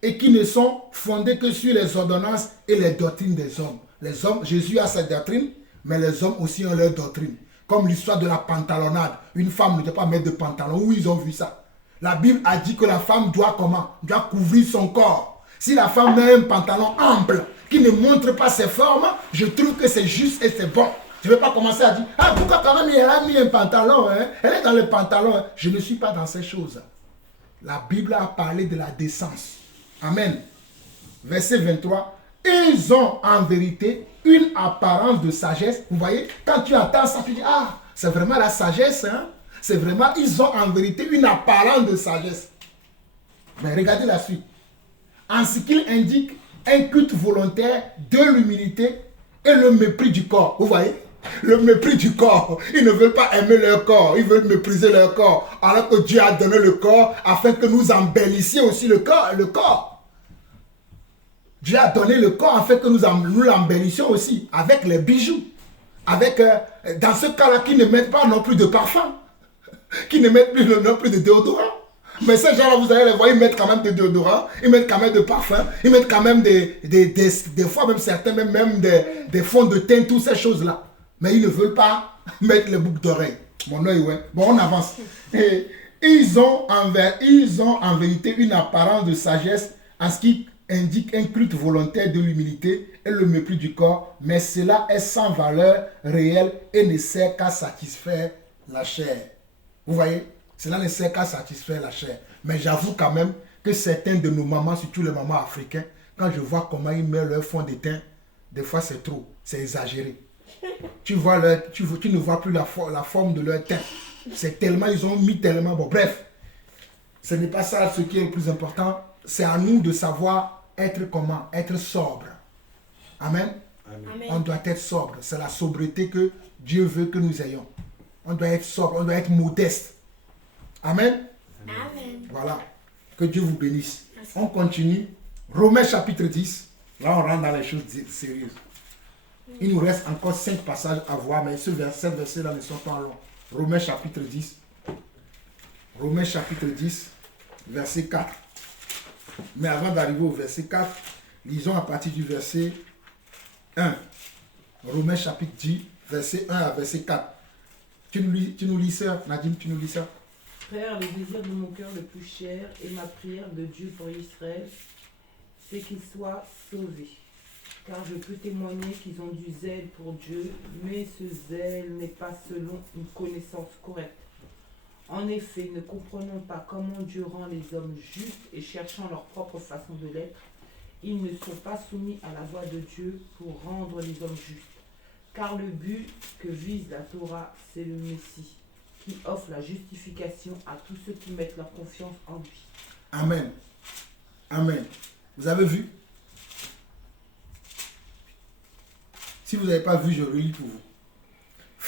Et qui ne sont fondés que sur les ordonnances et les doctrines des hommes. Les hommes, Jésus a sa doctrine, mais les hommes aussi ont leur doctrine. Comme l'histoire de la pantalonnade. Une femme ne doit pas mettre de pantalon. Où ils ont vu ça? La Bible a dit que la femme doit comment? Doit couvrir son corps. Si la femme met un pantalon ample qui ne montre pas ses formes, je trouve que c'est juste et c'est bon. Je ne vais pas commencer à dire, ah, pourquoi quand même elle a mis un pantalon, hein? Elle est dans le pantalon. Hein? Je ne suis pas dans ces choses. La Bible a parlé de la décence. Amen. Verset 23. Ils ont en vérité une apparence de sagesse. Vous voyez, quand tu entends ça, tu dis, ah, c'est vraiment la sagesse. Hein? C'est vraiment, ils ont en vérité une apparence de sagesse. Mais regardez la suite. En ce qu'il indique un culte volontaire de l'humilité et le mépris du corps. Vous voyez? Le mépris du corps. Ils ne veulent pas aimer leur corps. Ils veulent mépriser leur corps. Alors que Dieu a donné le corps afin que nous embellissions aussi le corps. Dieu a donné le corps afin que nous l'embellissions aussi avec les bijoux. Avec, dans ce cas-là, qui ne mettent pas non plus de parfum. Qui ne mettent plus non plus de déodorant. Mais ces gens-là, vous allez les voir, ils mettent quand même de déodorant, ils mettent quand même de parfum, ils mettent quand même des fois même certains, même des fonds de teint, toutes ces choses-là. Mais ils ne veulent pas mettre les boucles d'oreilles. Mon œil, ouais. Bon, on avance. Et ils ont en vérité une apparence de sagesse en ce qui indique un culte volontaire de l'humilité et le mépris du corps, mais cela est sans valeur réelle et ne sert qu'à satisfaire la chair. Vous voyez? Cela ne sert qu'à satisfaire la chair. Mais j'avoue quand même que certains de nos mamans, surtout les mamans africaines, quand je vois comment ils mettent leur fond de teint, des fois c'est trop, c'est exagéré. Tu ne vois plus la forme de leur teint. C'est tellement, ils ont mis tellement. Bon, bref, ce n'est pas ça ce qui est le plus important. C'est à nous de savoir être comment? Être sobre. Amen. Amen. On doit être sobre. C'est la sobriété que Dieu veut que nous ayons. On doit être sobre, on doit être modeste. Amen. Amen. Voilà. Que Dieu vous bénisse. On continue. Romains chapitre 10. Là, on rentre dans les choses sérieuses. Il nous reste encore 5 passages à voir, mais ces versets-là ne sont pas longs. Romains chapitre 10. Romains chapitre 10, verset 4. Mais avant d'arriver au verset 4, lisons à partir du verset 1. Romains chapitre 10, verset 1 à verset 4. Tu nous lis ça, Nadim, tu nous lis ça? Frère, le désir de mon cœur le plus cher et ma prière de Dieu pour Israël, c'est qu'ils soient sauvés. Car je peux témoigner qu'ils ont du zèle pour Dieu, mais ce zèle n'est pas selon une connaissance correcte. En effet, ne comprenons pas comment Dieu rend les hommes justes et cherchant leur propre façon de l'être, ils ne sont pas soumis à la voix de Dieu pour rendre les hommes justes. Car le but que vise la Torah, c'est le Messie, qui offre la justification à tous ceux qui mettent leur confiance en lui. Amen. Amen. Vous avez vu? Si vous n'avez pas vu, je relis pour vous.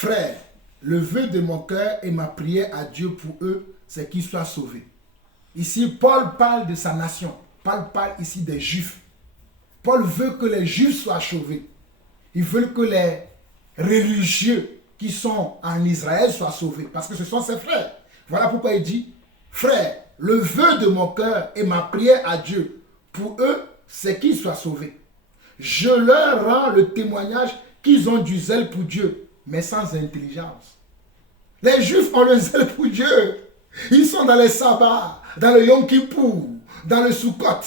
frère, le vœu de mon cœur et ma prière à Dieu pour eux, c'est qu'ils soient sauvés. Ici, Paul parle de sa nation. Paul parle ici des Juifs. Paul veut que les Juifs soient sauvés. Il veut que les religieux qui sont en Israël soient sauvés. Parce que ce sont ses frères. Voilà pourquoi il dit, frère, le vœu de mon cœur et ma prière à Dieu, pour eux, c'est qu'ils soient sauvés. Je leur rends le témoignage qu'ils ont du zèle pour Dieu, mais sans intelligence. Les Juifs ont le zèle pour Dieu. Ils sont dans les sabbats, dans le Yom Kippour, dans le Sukkot,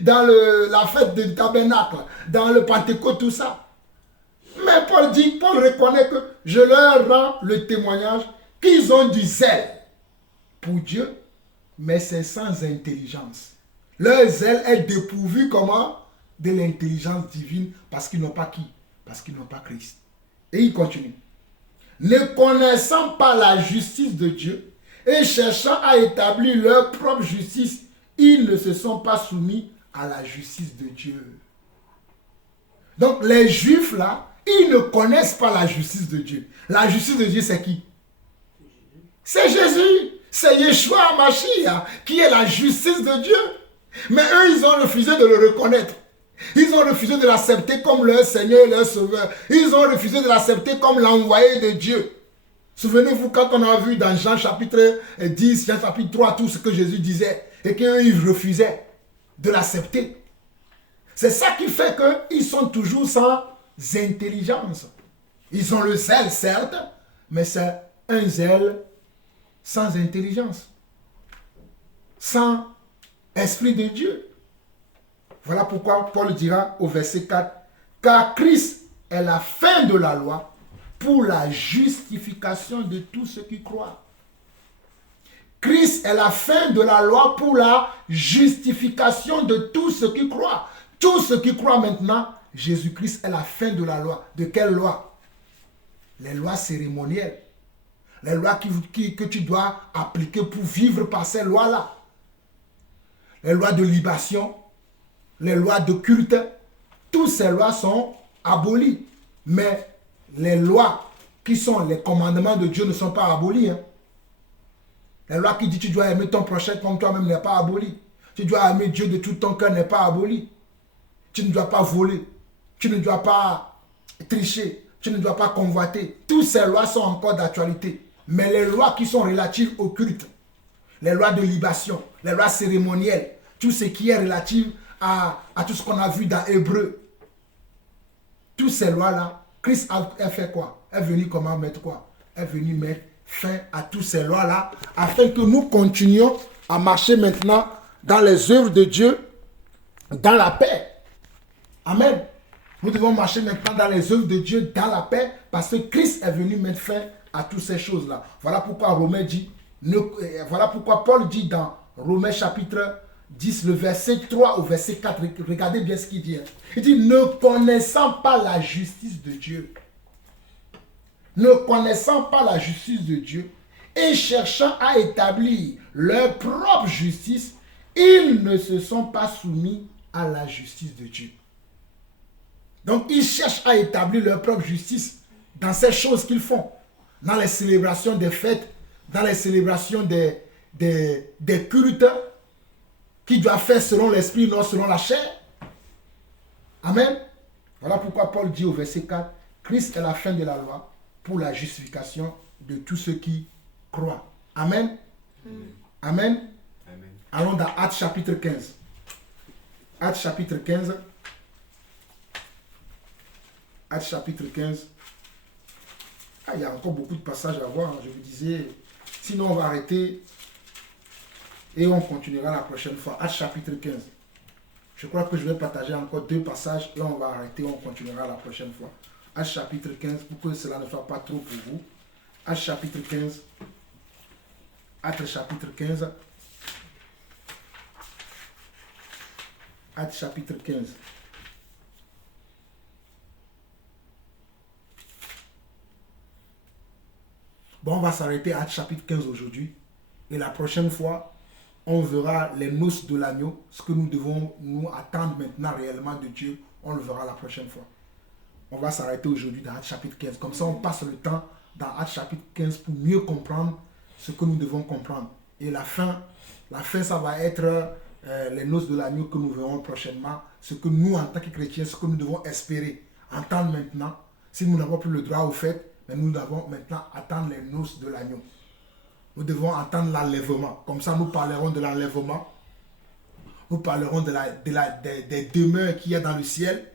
dans la fête du tabernacle, dans le Pentecôte, tout ça. Mais Paul reconnaît que je leur rends le témoignage qu'ils ont du zèle pour Dieu, mais c'est sans intelligence. Leur zèle est dépourvu comment? De l'intelligence divine, parce qu'ils n'ont pas qui? Parce qu'ils n'ont pas Christ. Et il continue. Ne connaissant pas la justice de Dieu et cherchant à établir leur propre justice, ils ne se sont pas soumis à la justice de Dieu. Donc les Juifs là, ils ne connaissent pas la justice de Dieu. La justice de Dieu, c'est qui? C'est Jésus. C'est Yeshua HaMashiach qui est la justice de Dieu. Mais eux, ils ont refusé de le reconnaître. Ils ont refusé de l'accepter comme leur Seigneur et leur Sauveur. Ils ont refusé de l'accepter comme l'envoyé de Dieu. Souvenez-vous quand on a vu dans Jean chapitre 10, Jean chapitre 3, tout ce que Jésus disait et qu'ils refusaient de l'accepter. C'est ça qui fait qu'ils sont toujours sans intelligence. Ils ont le zèle, certes, mais c'est un zèle sans intelligence, sans esprit de Dieu. Voilà pourquoi Paul dira au verset 4, « Car Christ est la fin de la loi pour la justification de tous ceux qui croient. » Christ est la fin de la loi pour la justification de tous ceux qui croient. Tous ceux qui croient maintenant, Jésus-Christ est la fin de la loi. De quelle loi? Les lois cérémonielles. Les lois que tu dois appliquer pour vivre par ces lois-là. Les lois de libation, les lois de culte, toutes ces lois sont abolies. Mais les lois qui sont les commandements de Dieu ne sont pas abolies. Hein. Les lois qui disent que tu dois aimer ton prochain comme toi-même n'est pas abolie. Tu dois aimer Dieu de tout ton cœur n'est pas abolie. Tu ne dois pas voler. Tu ne dois pas tricher. Tu ne dois pas convoiter. Toutes ces lois sont encore d'actualité. Mais les lois qui sont relatives au culte, les lois de libation, les lois cérémonielles, tout ce qui est relatif à tout ce qu'on a vu dans Hébreu, toutes ces lois-là, Christ a fait quoi? Est venu comment mettre quoi? Est venu mettre fin à toutes ces lois-là, afin que nous continuions à marcher maintenant dans les œuvres de Dieu, dans la paix. Amen. Nous devons marcher maintenant dans les œuvres de Dieu, dans la paix, parce que Christ est venu mettre fin à toutes ces choses-là. Voilà pourquoi Romains dit, voilà pourquoi Paul dit dans Romains chapitre 10, le verset 3 au verset 4, regardez bien ce qu'il dit. Il dit, ne connaissant pas la justice de Dieu, ne connaissant pas la justice de Dieu, et cherchant à établir leur propre justice, ils ne se sont pas soumis à la justice de Dieu. Donc, ils cherchent à établir leur propre justice dans ces choses qu'ils font, dans les célébrations des fêtes, dans les célébrations des cultes qu'ils doivent faire selon l'esprit, non selon la chair. Amen. Voilà pourquoi Paul dit au verset 4, Christ est la fin de la loi pour la justification de tous ceux qui croient. Amen. Amen. Amen. Allons dans Actes chapitre 15. Actes chapitre 15. Actes chapitre 15. Ah, il y a encore beaucoup de passages à voir, hein, je vous disais. Sinon, on va arrêter et on continuera la prochaine fois. Actes chapitre 15. Je crois que je vais partager encore 2 passages. Là, on va arrêter et on continuera la prochaine fois. Actes chapitre 15, pour que cela ne soit pas trop pour vous. Actes chapitre 15. Actes chapitre 15. Actes chapitre 15. Bon, on va s'arrêter à Actes chapitre 15 aujourd'hui. Et la prochaine fois, on verra les noces de l'agneau. Ce que nous devons nous attendre maintenant réellement de Dieu, on le verra la prochaine fois. On va s'arrêter aujourd'hui dans Actes chapitre 15. Comme ça, on passe le temps dans Actes chapitre 15 pour mieux comprendre ce que nous devons comprendre. Et la fin, ça va être les noces de l'agneau que nous verrons prochainement. Ce que nous, en tant que chrétiens, ce que nous devons espérer, entendre maintenant. Si nous n'avons plus le droit au fait, mais nous devons maintenant attendre les noces de l'agneau. Nous devons attendre l'enlèvement. Comme ça, nous parlerons de l'enlèvement. Nous parlerons des demeures qu'il y a dans le ciel,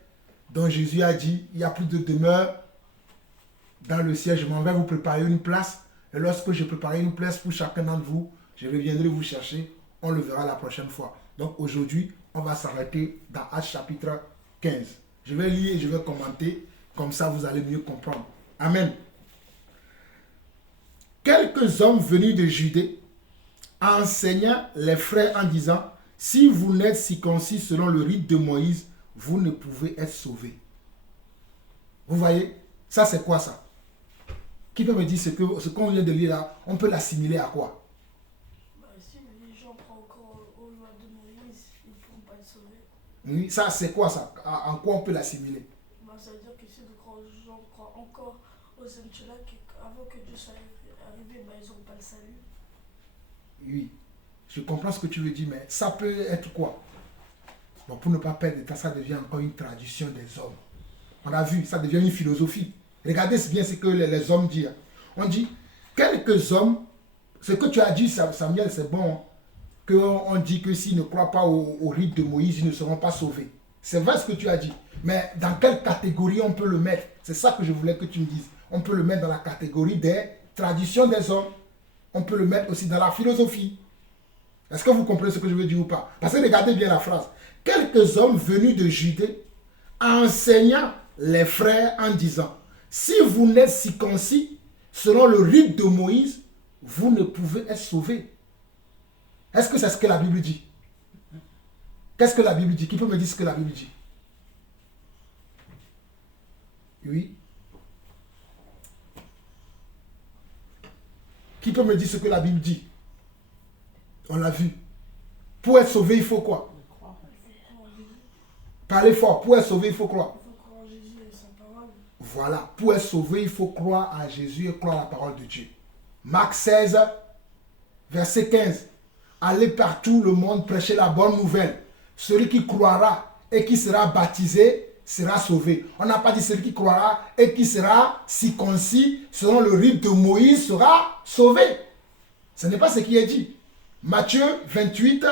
dont Jésus a dit, il n'y a plus de demeure dans le ciel. Je m'en vais vous préparer une place. Et lorsque je préparerai une place pour chacun d'entre vous, je reviendrai vous chercher. On le verra la prochaine fois. Donc aujourd'hui, on va s'arrêter dans Actes chapitre 15. Je vais lire et je vais commenter. Comme ça, vous allez mieux comprendre. Amen. Quelques hommes venus de Judée enseignant les frères en disant, si vous n'êtes circoncis selon le rite de Moïse, vous ne pouvez être sauvés. Vous voyez, ça c'est quoi ça? Qui peut me dire ce qu'on vient de lire là, on peut l'assimiler à quoi? Si les gens croient encore aux lois de Moïse, ils ne pourront pas être sauvés. Oui, ça c'est quoi ça? En quoi on peut l'assimiler? Ça veut dire que si les gens croient encore aux Antilas, avant que Dieu soit arrivé, ils n'auront pas le salut. Oui, je comprends ce que tu veux dire, mais ça peut être quoi? Bon, pour ne pas perdre de temps, ça devient encore une tradition des hommes. On a vu, ça devient une philosophie. Regardez bien ce que les hommes disent. On dit, quelques hommes, ce que tu as dit, Samuel, c'est bon, qu'on dit que s'ils ne croient pas au rite de Moïse, ils ne seront pas sauvés. C'est vrai ce que tu as dit. Mais dans quelle catégorie on peut le mettre? C'est ça que je voulais que tu me dises. On peut le mettre dans la catégorie des traditions des hommes. On peut le mettre aussi dans la philosophie. Est-ce que vous comprenez ce que je veux dire ou pas? Parce que regardez bien la phrase. Quelques hommes venus de Judée enseignant les frères en disant, si vous n'êtes circoncis selon le rite de Moïse, vous ne pouvez être sauvés. Est-ce que c'est ce que la Bible dit? Qu'est-ce que la Bible dit? Qui peut me dire ce que la Bible dit? Oui. Qui peut me dire ce que la Bible dit? On l'a vu. Pour être sauvé, il faut quoi? Parlez fort. Pour être sauvé, il faut croire. Il faut croire en Jésus et sa parole. Voilà. Pour être sauvé, il faut croire à Jésus et croire à la parole de Dieu. Marc 16, verset 15. Allez partout le monde, prêcher la bonne nouvelle. Celui qui croira et qui sera baptisé sera sauvé. On n'a pas dit celui qui croira et qui sera circoncis selon le rite de Moïse sera sauvé. Ce n'est pas ce qui est dit. Matthieu 28,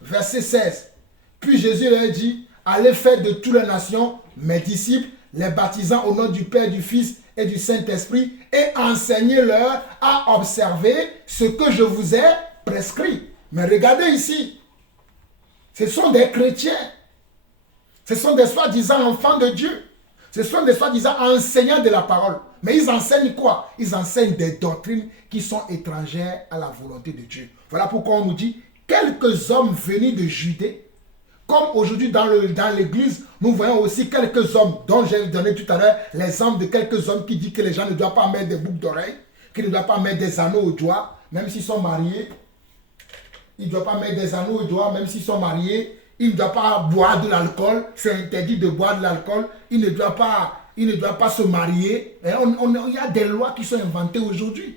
verset 16. Puis Jésus leur dit, allez faire de toutes les nations mes disciples, les baptisant au nom du Père, du Fils et du Saint-Esprit, et enseignez-leur à observer ce que je vous ai prescrit. Mais regardez ici, ce sont des chrétiens. Ce sont des soi-disant enfants de Dieu. Ce sont des soi-disant enseignants de la parole. Mais ils enseignent quoi? Ils enseignent des doctrines qui sont étrangères à la volonté de Dieu. Voilà pourquoi on nous dit, quelques hommes venus de Judée, comme aujourd'hui dans l'église, nous voyons aussi quelques hommes, dont j'ai donné tout à l'heure l'exemple de quelques hommes qui disent que les gens ne doivent pas mettre des boucles d'oreilles, qu'ils ne doivent pas mettre des anneaux aux doigts, même s'ils sont mariés. Ils ne doivent pas mettre des anneaux aux doigts, même s'ils sont mariés. Ils ne doivent pas boire de l'alcool. C'est interdit de boire de l'alcool. Ils ne doivent pas se marier. Il y a des lois qui sont inventées aujourd'hui.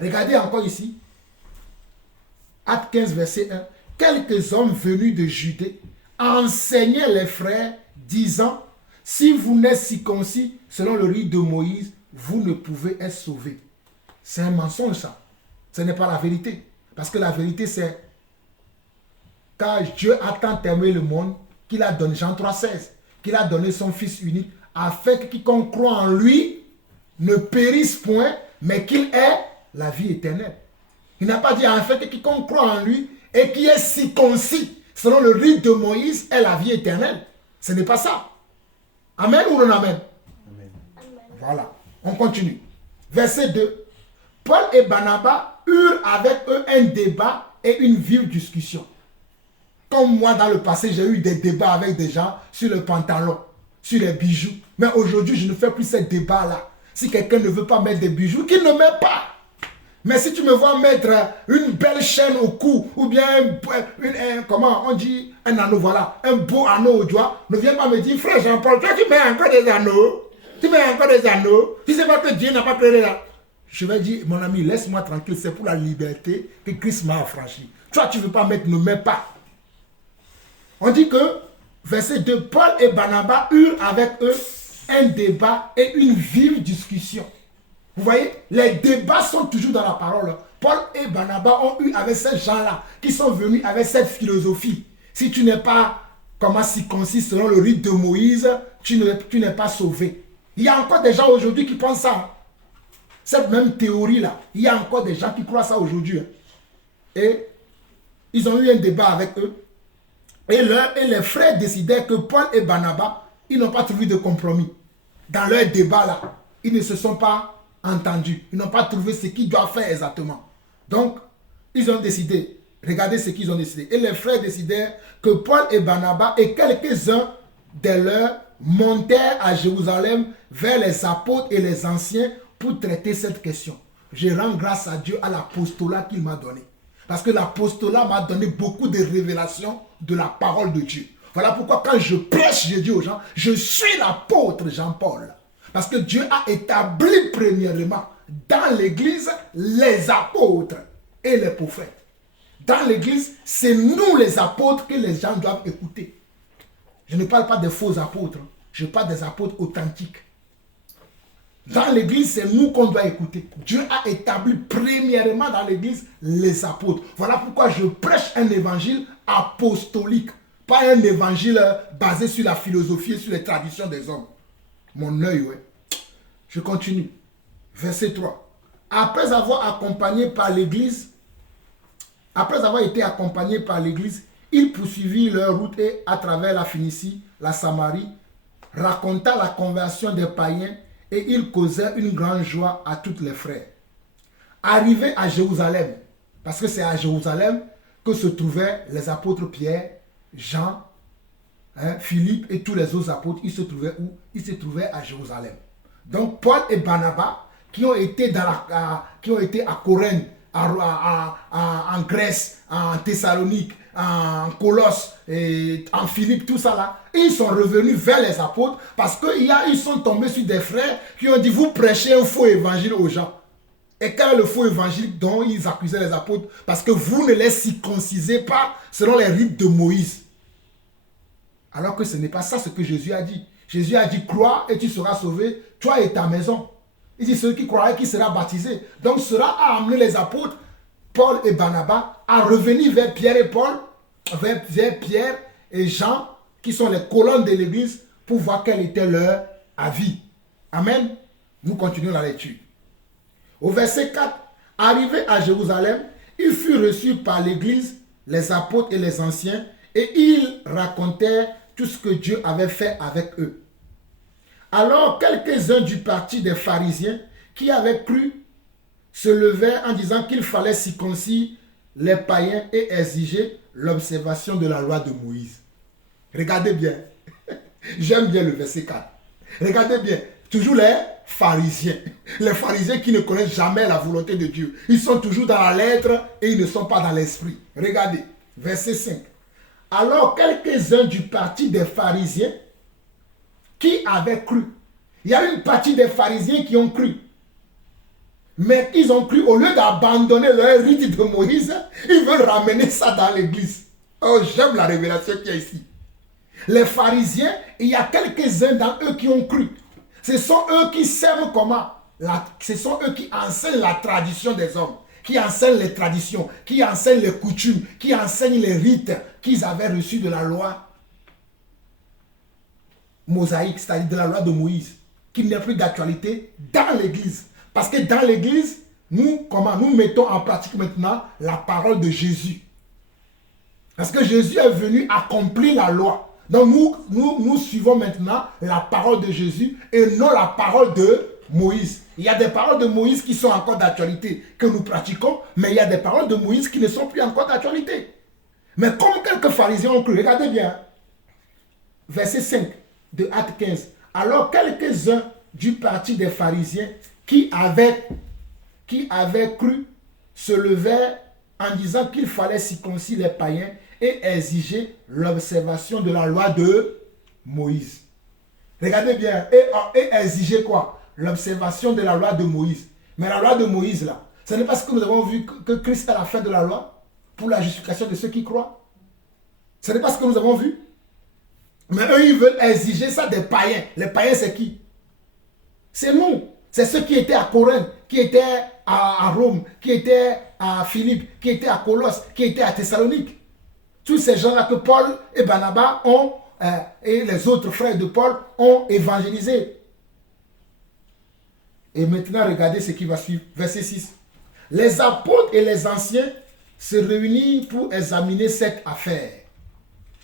Regardez encore ici. Acte 15, verset 1. Quelques hommes venus de Judée enseignaient les frères, disant, si vous n'êtes circoncis selon le rite de Moïse, vous ne pouvez être sauvés. C'est un mensonge ça. Ce n'est pas la vérité. Parce que la vérité c'est, car Dieu a tant aimé le monde qu'il a donné, Jean 3,16, qu'il a donné son Fils unique, afin que quiconque croit en lui ne périsse point, mais qu'il ait la vie éternelle. Il n'a pas dit afin que quiconque croit en lui et qui est circoncis selon le rite de Moïse ait la vie éternelle. Ce n'est pas ça. Amen ou non amen? Amen. Voilà, on continue. Verset 2. Paul et Barnabas eurent avec eux un débat et une vive discussion. Comme moi dans le passé, j'ai eu des débats avec des gens sur le pantalon, sur les bijoux. Mais aujourd'hui, je ne fais plus ces débats-là. Si quelqu'un ne veut pas mettre des bijoux, qu'il ne met pas. Mais si tu me vois mettre une belle chaîne au cou, ou bien comment on dit, un anneau, voilà, un beau anneau au doigt, ne viens pas me dire, frère Jean-Paul, toi tu mets encore des anneaux. Tu mets encore des anneaux. Tu ne sais pas que Dieu n'a pas créé là. Je vais dire, mon ami, laisse-moi tranquille. C'est pour la liberté que Christ m'a affranchi. Toi, tu ne veux pas mettre, ne mets pas. On dit que, verset 2, Paul et Barnabas eurent avec eux un débat et une vive discussion. Vous voyez, les débats sont toujours dans la parole. Paul et Barnabas ont eu avec ces gens-là qui sont venus avec cette philosophie. Si tu n'es pas comment circoncis selon le rite de Moïse, tu n'es pas sauvé. Il y a encore des gens aujourd'hui qui pensent ça. Cette même théorie-là, il y a encore des gens qui croient ça aujourd'hui. Et ils ont eu un débat avec eux. Et les frères décidèrent que Paul et Barnabas, ils n'ont pas trouvé de compromis. Dans leur débat-là, ils ne se sont pas entendus. Ils n'ont pas trouvé ce qu'ils doivent faire exactement. Donc, ils ont décidé. Regardez ce qu'ils ont décidé. Et les frères décidèrent que Paul et Barnabas et quelques-uns de leurs montèrent à Jérusalem vers les apôtres et les anciens pour traiter cette question. Je rends grâce à Dieu à l'apostolat qu'il m'a donné. Parce que l'apostolat m'a donné beaucoup de révélations de la parole de Dieu. Voilà pourquoi quand je prêche, je dis aux gens, je suis l'apôtre Jean-Paul. Parce que Dieu a établi premièrement dans l'église les apôtres et les prophètes. Dans l'église, c'est nous les apôtres que les gens doivent écouter. Je ne parle pas des faux apôtres, je parle des apôtres authentiques. Dans l'église, c'est nous qu'on doit écouter. Dieu a établi premièrement dans l'église les apôtres. Voilà pourquoi je prêche un évangile apostolique. Pas un évangile basé sur la philosophie et sur les traditions des hommes. Mon œil, ouais. Je continue. Verset 3. Après avoir été accompagnés par l'église, ils poursuivirent leur route et à travers la Phénicie, la Samarie, racontant la conversion des païens et ils causèrent une grande joie à tous les frères. Arrivés à Jérusalem, parce que c'est à Jérusalem que se trouvaient les apôtres Pierre, Jean, Philippe et tous les autres apôtres, ils se trouvaient où? Ils se trouvaient à Jérusalem. Donc Paul et Barnabas, qui ont été à Corinthe, en Grèce, en Thessalonique, en Colosse, et en Philippe, tout ça là, ils sont revenus vers les apôtres parce qu'ils sont tombés sur des frères qui ont dit, vous prêchez un faux évangile aux gens. Et quel est le faux évangile dont ils accusaient les apôtres? Parce que vous ne les circoncisez pas selon les rites de Moïse. Alors que ce n'est pas ça ce que Jésus a dit. Jésus a dit, crois et tu seras sauvé, toi et ta maison. Il dit, celui qui croira qui sera baptisé. Donc cela a amené les apôtres, Paul et Barnabas, à revenir vers Pierre et Paul, vers Pierre et Jean, qui sont les colonnes de l'église, pour voir quel était leur avis. Amen. Nous continuons la lecture. Au verset 4, arrivés à Jérusalem, ils furent reçus par l'église, les apôtres et les anciens, et ils racontèrent tout ce que Dieu avait fait avec eux. Alors quelques-uns du parti des pharisiens qui avaient cru se levèrent en disant qu'il fallait circoncire les païens et exiger l'observation de la loi de Moïse. Regardez bien. J'aime bien le verset 4. Regardez bien. Toujours les pharisiens. Les pharisiens qui ne connaissent jamais la volonté de Dieu. Ils sont toujours dans la lettre et ils ne sont pas dans l'esprit. Regardez. Verset 5. Alors quelques-uns du parti des pharisiens qui avaient cru. Il y a une partie des pharisiens qui ont cru. Mais ils ont cru, au lieu d'abandonner leur rite de Moïse, ils veulent ramener ça dans l'église. Oh, j'aime la révélation qu'il y a ici. Les pharisiens, il y a quelques-uns d'entre eux qui ont cru. Ce sont eux qui servent comment? Ce sont eux qui enseignent la tradition des hommes, qui enseignent les traditions, qui enseignent les coutumes, qui enseignent les rites qu'ils avaient reçus de la loi mosaïque, c'est-à-dire de la loi de Moïse, qui n'est plus d'actualité dans l'église. Parce que dans l'église, nous mettons en pratique maintenant la parole de Jésus. Parce que Jésus est venu accomplir la loi. Donc nous suivons maintenant la parole de Jésus et non la parole de Moïse. Il y a des paroles de Moïse qui sont encore d'actualité, que nous pratiquons, mais il y a des paroles de Moïse qui ne sont plus encore d'actualité. Mais comme quelques pharisiens ont cru, regardez bien, verset 5 de Acte 15. Alors quelques-uns du parti des pharisiens qui avaient cru se levèrent en disant qu'il fallait circoncire les païens et exiger l'observation de la loi de Moïse. Regardez bien. Et exiger quoi? L'observation de la loi de Moïse. Mais la loi de Moïse, là, ce n'est pas ce que nous avons vu que Christ est à la fin de la loi pour la justification de ceux qui croient. Ce n'est pas ce que nous avons vu. Mais eux, ils veulent exiger ça des païens. Les païens, c'est qui? C'est nous. C'est ceux qui étaient à Corinthe, qui étaient à Rome, qui étaient à Philippe, qui étaient à Colosse, qui étaient à Thessalonique. Tous ces gens-là que Paul et Barnabas ont, et les autres frères de Paul ont évangélisé. Et maintenant, regardez ce qui va suivre. Verset 6. Les apôtres et les anciens se réunissent pour examiner cette affaire.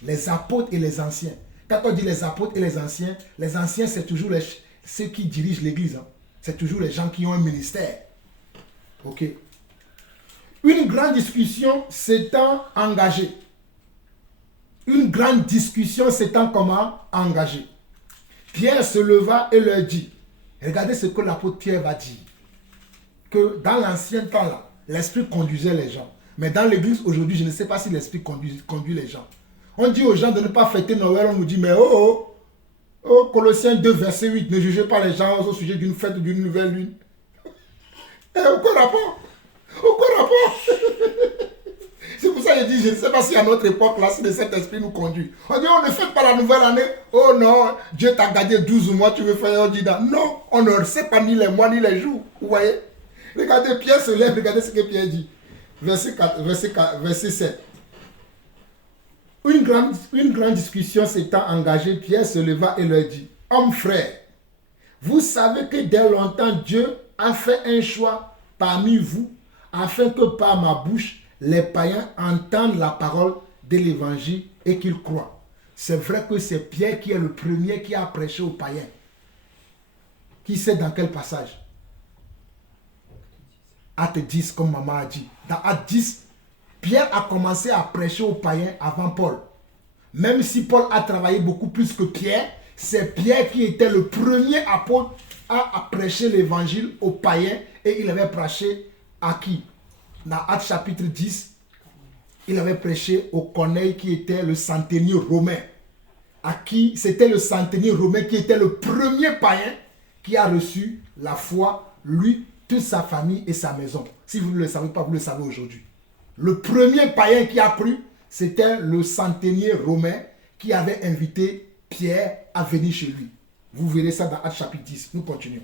Les apôtres et les anciens. Quand on dit les apôtres et les anciens, c'est toujours ceux qui dirigent l'église. Hein. C'est toujours les gens qui ont un ministère. Ok. Une grande discussion s'étant engagée. Une grande discussion s'étant comment engagée. Pierre se leva et leur dit, regardez ce que l'apôtre Pierre va dire. Que dans l'ancien temps là, l'esprit conduisait les gens. Mais dans l'église aujourd'hui, je ne sais pas si l'esprit conduit les gens. On dit aux gens de ne pas fêter Noël, on nous dit, mais Colossiens 2, verset 8, ne jugez pas les gens au sujet d'une fête ou d'une nouvelle lune. Aucun rapport. Aucun rapport. C'est pour ça que je dis, je ne sais pas si à notre époque, là, si le Saint-Esprit nous conduit. On dit, on ne fête pas la nouvelle année. Oh non, Dieu t'a gardé 12 mois, tu veux faire un dîner. Non, on ne sait pas ni les mois ni les jours. Vous voyez? Regardez, Pierre se lève, regardez ce que Pierre dit. Verset 7. Une grande discussion s'étant engagée, Pierre se leva et leur dit, hommes frères, vous savez que dès longtemps Dieu a fait un choix parmi vous, afin que par ma bouche, les païens entendent la parole de l'évangile et qu'ils croient. C'est vrai que c'est Pierre qui est le premier qui a prêché aux païens. Qui sait dans quel passage? Acte 10, comme maman a dit. Dans Acte 10, Pierre a commencé à prêcher aux païens avant Paul. Même si Paul a travaillé beaucoup plus que Pierre, c'est Pierre qui était le premier apôtre à prêcher l'évangile aux païens et il avait prêché à qui? Dans Acte chapitre 10, il avait prêché au Corneille qui était le centenier romain. À qui? C'était le centenier romain qui était le premier païen qui a reçu la foi, lui, toute sa famille et sa maison. Si vous ne le savez pas, vous le savez aujourd'hui. Le premier païen qui a cru, c'était le centenier romain qui avait invité Pierre à venir chez lui. Vous verrez ça dans Acte chapitre 10. Nous continuons.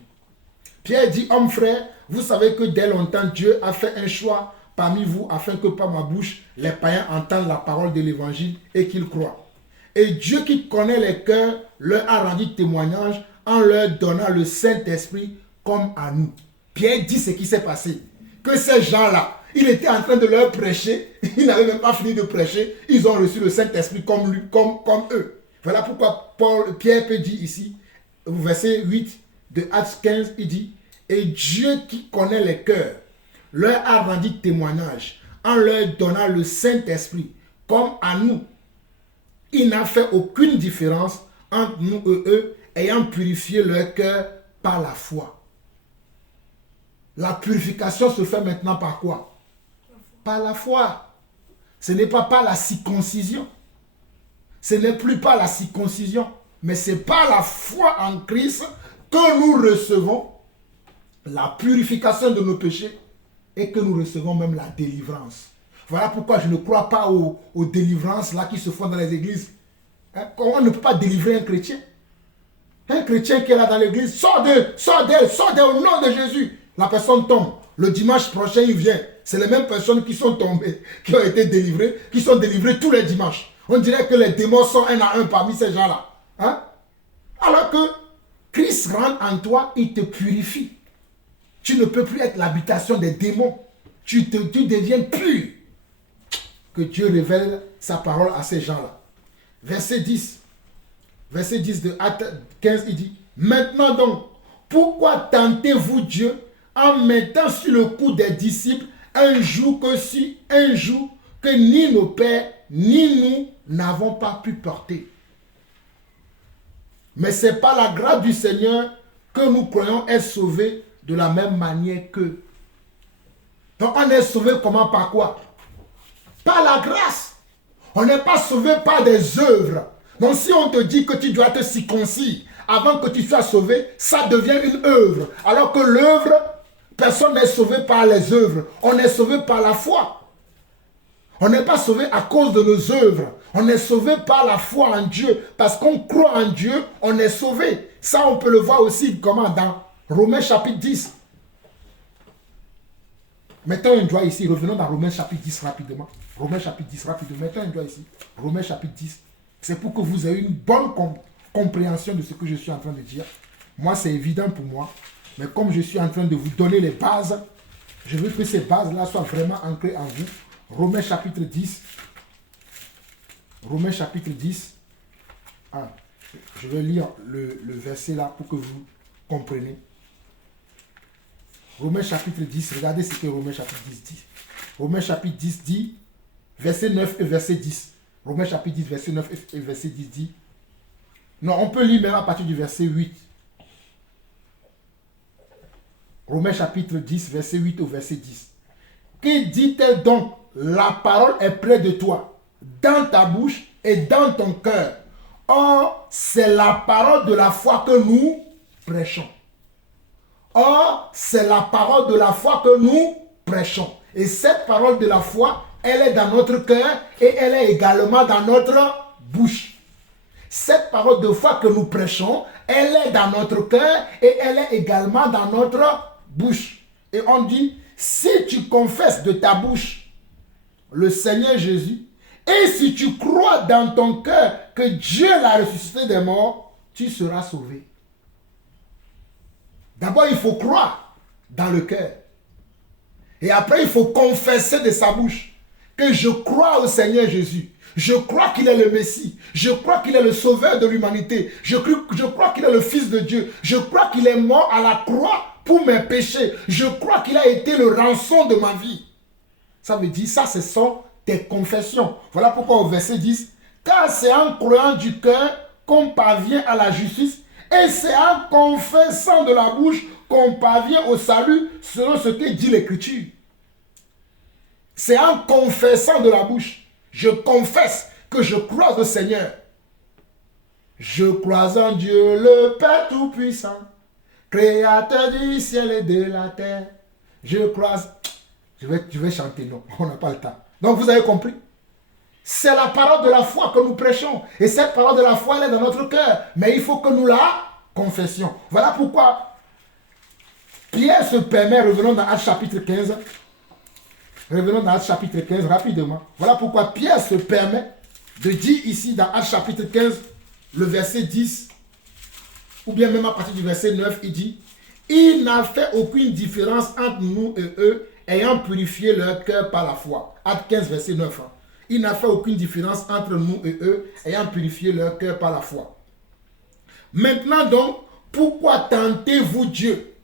Pierre dit, hommes frères, vous savez que dès longtemps Dieu a fait un choix parmi vous afin que par ma bouche, les païens entendent la parole de l'évangile et qu'ils croient. Et Dieu qui connaît les cœurs leur a rendu témoignage en leur donnant le Saint-Esprit comme à nous. Pierre dit ce qui s'est passé. Que ces gens-là, il était en train de leur prêcher, ils n'avaient même pas fini de prêcher, ils ont reçu le Saint-Esprit comme eux. Voilà pourquoi Pierre peut dire ici, verset 8 de Acte 15, il dit, et Dieu qui connaît les cœurs leur a rendu témoignage en leur donnant le Saint-Esprit comme à nous. Il n'a fait aucune différence entre nous et eux, ayant purifié leur cœur par la foi. La purification se fait maintenant par quoi? Par la foi. Ce n'est pas par la circoncision. Ce n'est plus par la circoncision, mais c'est par la foi en Christ que nous recevons la purification de nos péchés et que nous recevons même la délivrance. Voilà pourquoi je ne crois pas aux délivrances là qui se font dans les églises. Hein? On ne peut pas délivrer un chrétien. Un chrétien qui est là dans l'église, sors d'elle au nom de Jésus. La personne tombe. Le dimanche prochain, il vient. C'est les mêmes personnes qui sont tombées, qui ont été délivrées, qui sont délivrées tous les dimanches. On dirait que les démons sont un à un parmi ces gens-là. Hein? Alors que Christ rentre en toi, il te purifie. Tu ne peux plus être l'habitation des démons. Tu deviens pur. Que Dieu révèle sa parole à ces gens-là. Verset 10 de Acte 15, il dit, maintenant donc, pourquoi tentez-vous Dieu en mettant sur le cou des disciples un jour que ni nos pères ni nous n'avons pas pu porter? Mais c'est par la grâce du Seigneur que nous croyons être sauvés de la même manière qu'eux. Donc on est sauvé comment? Par quoi? Par la grâce. On n'est pas sauvé par des œuvres. Donc si on te dit que tu dois te circoncire avant que tu sois sauvé, ça devient une œuvre. Alors que l'œuvre, personne n'est sauvé par les œuvres. On est sauvé par la foi. On n'est pas sauvé à cause de nos œuvres. On est sauvé par la foi en Dieu. Parce qu'on croit en Dieu, on est sauvé. Ça, on peut le voir aussi comment dans Romains chapitre 10. Mettons un doigt ici. Revenons dans Romains chapitre 10 rapidement. Romains chapitre 10 rapidement. Mettons un doigt ici. Romains chapitre 10. C'est pour que vous ayez une bonne compréhension de ce que je suis en train de dire. Moi, c'est évident pour moi. Mais comme je suis en train de vous donner les bases, je veux que ces bases-là soient vraiment ancrées en vous. Romains chapitre 10. Romains chapitre 10. Ah, je vais lire le verset là pour que vous compreniez. Romains chapitre 10. Regardez ce que Romains chapitre 10 dit. Romains chapitre 10 dit, verset 9 et verset 10. Romains chapitre 10, verset 9 et verset 10 dit. Non, on peut lire même à partir du verset 8. Romains chapitre 10, verset 8 au verset 10. Que dit-elle donc? La parole est près de toi, dans ta bouche et dans ton cœur. Or, c'est la parole de la foi que nous prêchons. Or, c'est la parole de la foi que nous prêchons. Et cette parole de la foi, elle est dans notre cœur et elle est également dans notre bouche. Cette parole de foi que nous prêchons, elle est dans notre cœur et elle est également dans notre bouche. Et on dit, si tu confesses de ta bouche le Seigneur Jésus, et si tu crois dans ton cœur que Dieu l'a ressuscité des morts, tu seras sauvé. D'abord, il faut croire dans le cœur. Et après, il faut confesser de sa bouche que je crois au Seigneur Jésus. Je crois qu'il est le Messie. Je crois qu'il est le sauveur de l'humanité. Je crois qu'il est le Fils de Dieu. Je crois qu'il est mort à la croix pour mes péchés. Je crois qu'il a été le rançon de ma vie. Ça veut dire, ça, ce sont tes confessions. Voilà pourquoi au verset 10, car c'est en croyant du cœur qu'on parvient à la justice et c'est en confessant de la bouche qu'on parvient au salut selon ce que dit l'Écriture. C'est en confessant de la bouche. Je confesse que je crois au Seigneur. Je crois en Dieu, le Père Tout-Puissant, Créateur du ciel et de la terre. Je crois... Je vais chanter, non, on n'a pas le temps. Donc vous avez compris? C'est la parole de la foi que nous prêchons. Et cette parole de la foi, elle est dans notre cœur. Mais il faut que nous la confessions. Voilà pourquoi Pierre se permet, revenons dans Actes chapitre 15. Revenons dans Actes chapitre 15 rapidement. Voilà pourquoi Pierre se permet de dire ici dans Actes chapitre 15, le verset 10, ou bien même à partir du verset 9, il dit, il n'a fait aucune différence entre nous et eux, ayant purifié leur cœur par la foi. Acte 15, verset 9. Il n'a fait aucune différence entre nous et eux, ayant purifié leur cœur par la foi. Maintenant donc, pourquoi tentez-vous Dieu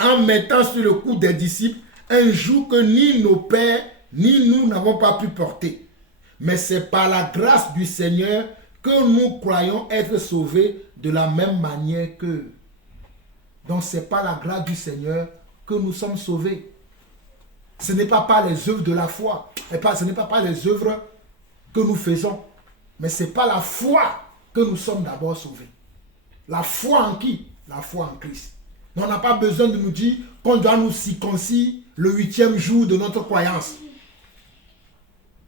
en mettant sur le cou des disciples un joug que ni nos pères, ni nous n'avons pas pu porter? Mais c'est par la grâce du Seigneur que nous croyons être sauvés de la même manière qu'eux. Donc c'est par la grâce du Seigneur que nous sommes sauvés. Ce n'est pas par les œuvres de la foi. Ce n'est pas par les œuvres que nous faisons. Mais c'est par la foi que nous sommes d'abord sauvés. La foi en qui? La foi en Christ. On n'a pas besoin de nous dire qu'on doit nous circoncire le 8e jour de notre croyance.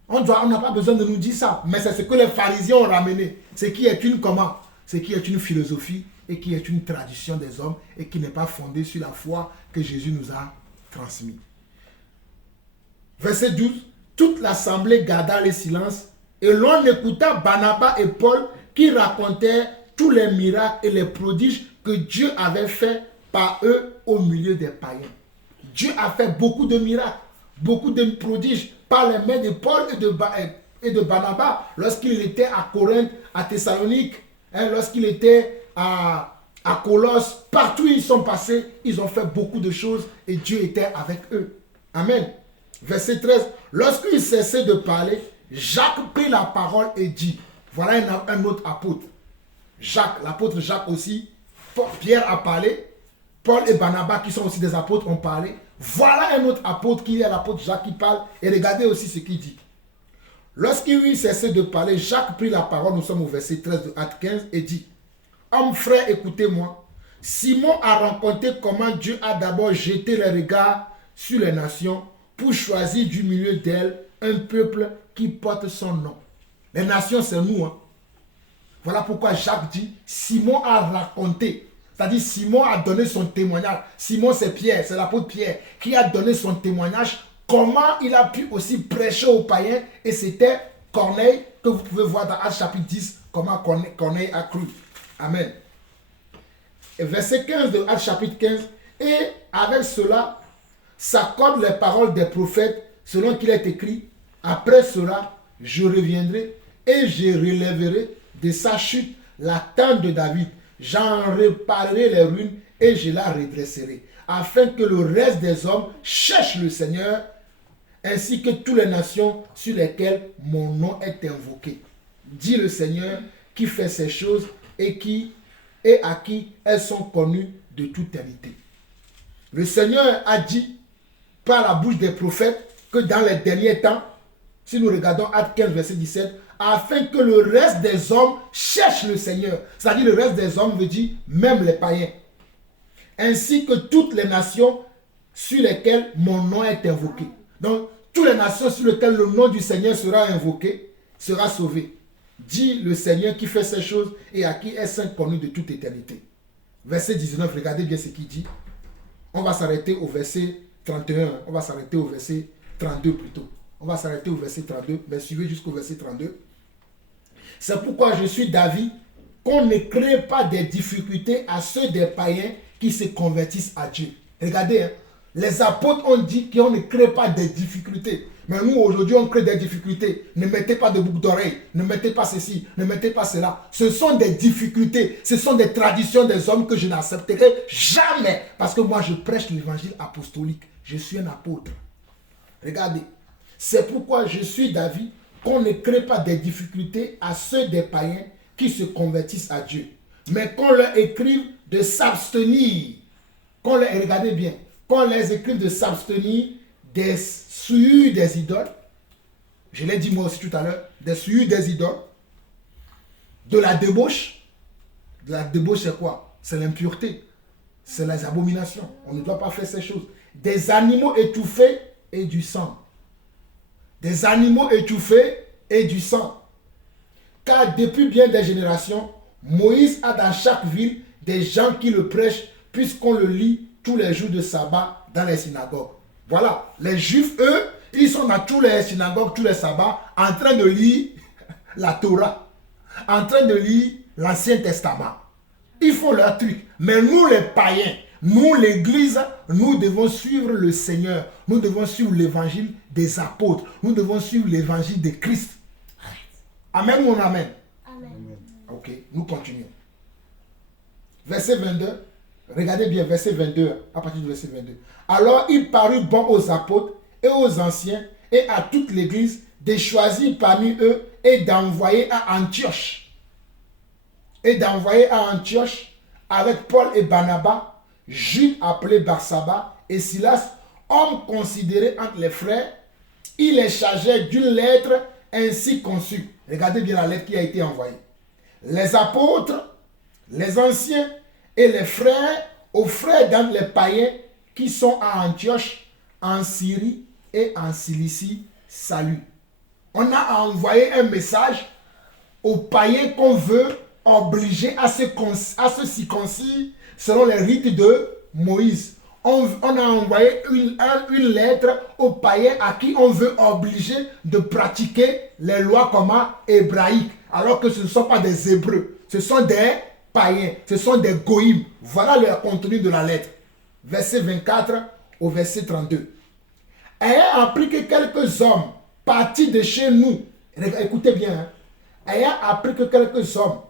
On n'a pas besoin de nous dire ça. Mais c'est ce que les pharisiens ont ramené. Ce qui est une comment? Ce qui est une philosophie et qui est une tradition des hommes et qui n'est pas fondée sur la foi que Jésus nous a transmise. Verset 12. Toute l'assemblée garda le silence et l'on écouta Barnabas et Paul qui racontaient tous les miracles et les prodiges que Dieu avait fait par eux au milieu des païens. Dieu a fait beaucoup de miracles, beaucoup de prodiges par les mains de Paul et de Barnabas lorsqu'il était à Corinthe, à Thessalonique, lorsqu'il était à Colosse. Partout où ils sont passés, ils ont fait beaucoup de choses et Dieu était avec eux. Amen. Verset 13. Lorsqu'il cessait de parler, Jacques prit la parole et dit, voilà un autre apôtre. Jacques, l'apôtre Jacques aussi. Pierre a parlé. Paul et Barnabas, qui sont aussi des apôtres, ont parlé. Voilà un autre apôtre qui est l'apôtre Jacques qui parle. Et regardez aussi ce qu'il dit. Lorsqu'il cessait de parler, Jacques prit la parole. Nous sommes au verset 13 de Acte 15 et dit, Hommes frères, écoutez-moi. Simon a rencontré comment Dieu a d'abord jeté les regards sur les nations pour choisir du milieu d'elles un peuple qui porte son nom. Les nations, c'est nous. Hein. Voilà pourquoi Jacques dit, Simon a raconté. C'est-à-dire, Simon a donné son témoignage. Simon, c'est Pierre, c'est l'apôtre Pierre, qui a donné son témoignage. Comment il a pu aussi prêcher aux païens. Et c'était Corneille, que vous pouvez voir dans Actes chapitre 10, comment Corneille a cru. Amen. Et verset 15 de Actes chapitre 15. Et avec cela, s'accordent les paroles des prophètes, selon qu'il est écrit, après cela, je reviendrai et je relèverai de sa chute la tente de David. J'en réparerai les ruines et je la redresserai, afin que le reste des hommes cherche le Seigneur, ainsi que toutes les nations sur lesquelles mon nom est invoqué. Dit le Seigneur qui fait ces choses et à qui elles sont connues de toute éternité. Le Seigneur a dit par la bouche des prophètes que dans les derniers temps, si nous regardons Actes 15, verset 17, afin que le reste des hommes cherche le Seigneur. C'est-à-dire le reste des hommes veut dire même les païens. Ainsi que toutes les nations sur lesquelles mon nom est invoqué. Donc, toutes les nations sur lesquelles le nom du Seigneur sera invoqué, sera sauvé. Dit le Seigneur qui fait ces choses et à qui elles sont connues de toute éternité. Verset 19, regardez bien ce qu'il dit. On va s'arrêter au verset 31, on va s'arrêter au verset 32 plutôt. On va s'arrêter au verset 32, mais suivez jusqu'au verset 32. C'est pourquoi je suis d'avis qu'on ne crée pas des difficultés à ceux des païens qui se convertissent à Dieu. Regardez, hein, les apôtres ont dit qu'on ne crée pas des difficultés. Mais nous, aujourd'hui, on crée des difficultés. Ne mettez pas de boucle d'oreille, ne mettez pas ceci, ne mettez pas cela. Ce sont des difficultés, ce sont des traditions des hommes que je n'accepterai jamais. Parce que moi, je prêche l'évangile apostolique. Je suis un apôtre. Regardez. C'est pourquoi je suis d'avis qu'on ne crée pas des difficultés à ceux des païens qui se convertissent à Dieu. Mais qu'on leur écrive de s'abstenir. Regardez bien. Qu'on leur écrive de s'abstenir des souillures des idoles. Je l'ai dit moi aussi tout à l'heure. Des souillures des idoles. De la débauche. De la débauche, c'est quoi? C'est l'impureté. C'est les abominations. On ne doit pas faire ces choses. Des animaux étouffés et du sang. Des animaux étouffés et du sang. Car depuis bien des générations, Moïse a dans chaque ville des gens qui le prêchent, puisqu'on le lit tous les jours de sabbat dans les synagogues. Voilà, les juifs, eux, ils sont dans tous les synagogues, tous les sabbats, en train de lire la Torah, en train de lire l'Ancien Testament. Ils font leur truc. Mais nous, les païens, nous, l'église, nous devons suivre le Seigneur. Nous devons suivre l'évangile des apôtres. Nous devons suivre l'évangile de Christ. Amen ou non amen? Amen. Ok, nous continuons. Verset 22. Regardez bien, verset 22, à partir du verset 22. Alors il parut bon aux apôtres et aux anciens et à toute l'église de choisir parmi eux et d'envoyer à Antioche. Avec Paul et Barnabas, Jude appelé Barsaba et Silas, hommes considérés entre les frères. Il les chargeait d'une lettre ainsi conçue. Regardez bien la lettre qui a été envoyée. Les apôtres, les anciens et les frères, aux frères d'entre les païens qui sont à Antioche, en Syrie et en Cilicie, salut. On a envoyé un message aux païens qu'on veut obliger à se circoncire selon les rites de Moïse. On a envoyé une lettre aux païens à qui on veut obliger de pratiquer les lois hébraïques, alors que ce ne sont pas des Hébreux, ce sont des païens, ce sont des goïms. Voilà le contenu de la lettre. Verset 24 au verset 32. Ayant appris que quelques hommes partis de chez nous, écoutez bien, hein, ayant appris que quelques hommes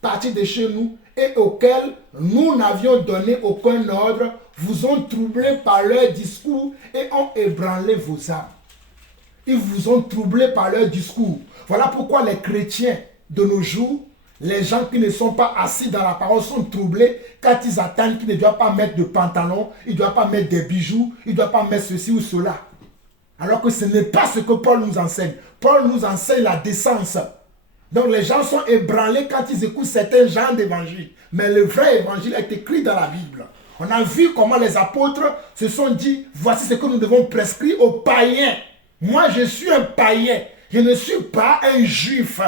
partis de chez nous et auxquels nous n'avions donné aucun ordre, vous ont troublé par leur discours et ont ébranlé vos âmes. Ils vous ont troublé par leur discours. Voilà pourquoi les chrétiens de nos jours, les gens qui ne sont pas assis dans la parole sont troublés quand ils attendent qu'ils ne doivent pas mettre de pantalon, ils ne doivent pas mettre des bijoux, ils ne doivent pas mettre ceci ou cela. Alors que ce n'est pas ce que Paul nous enseigne. Paul nous enseigne la décence. Donc les gens sont ébranlés quand ils écoutent certains genres d'évangile. Mais le vrai évangile est écrit dans la Bible. On a vu comment les apôtres se sont dit, voici ce que nous devons prescrire aux païens. Moi, je suis un païen. Je ne suis pas un juif.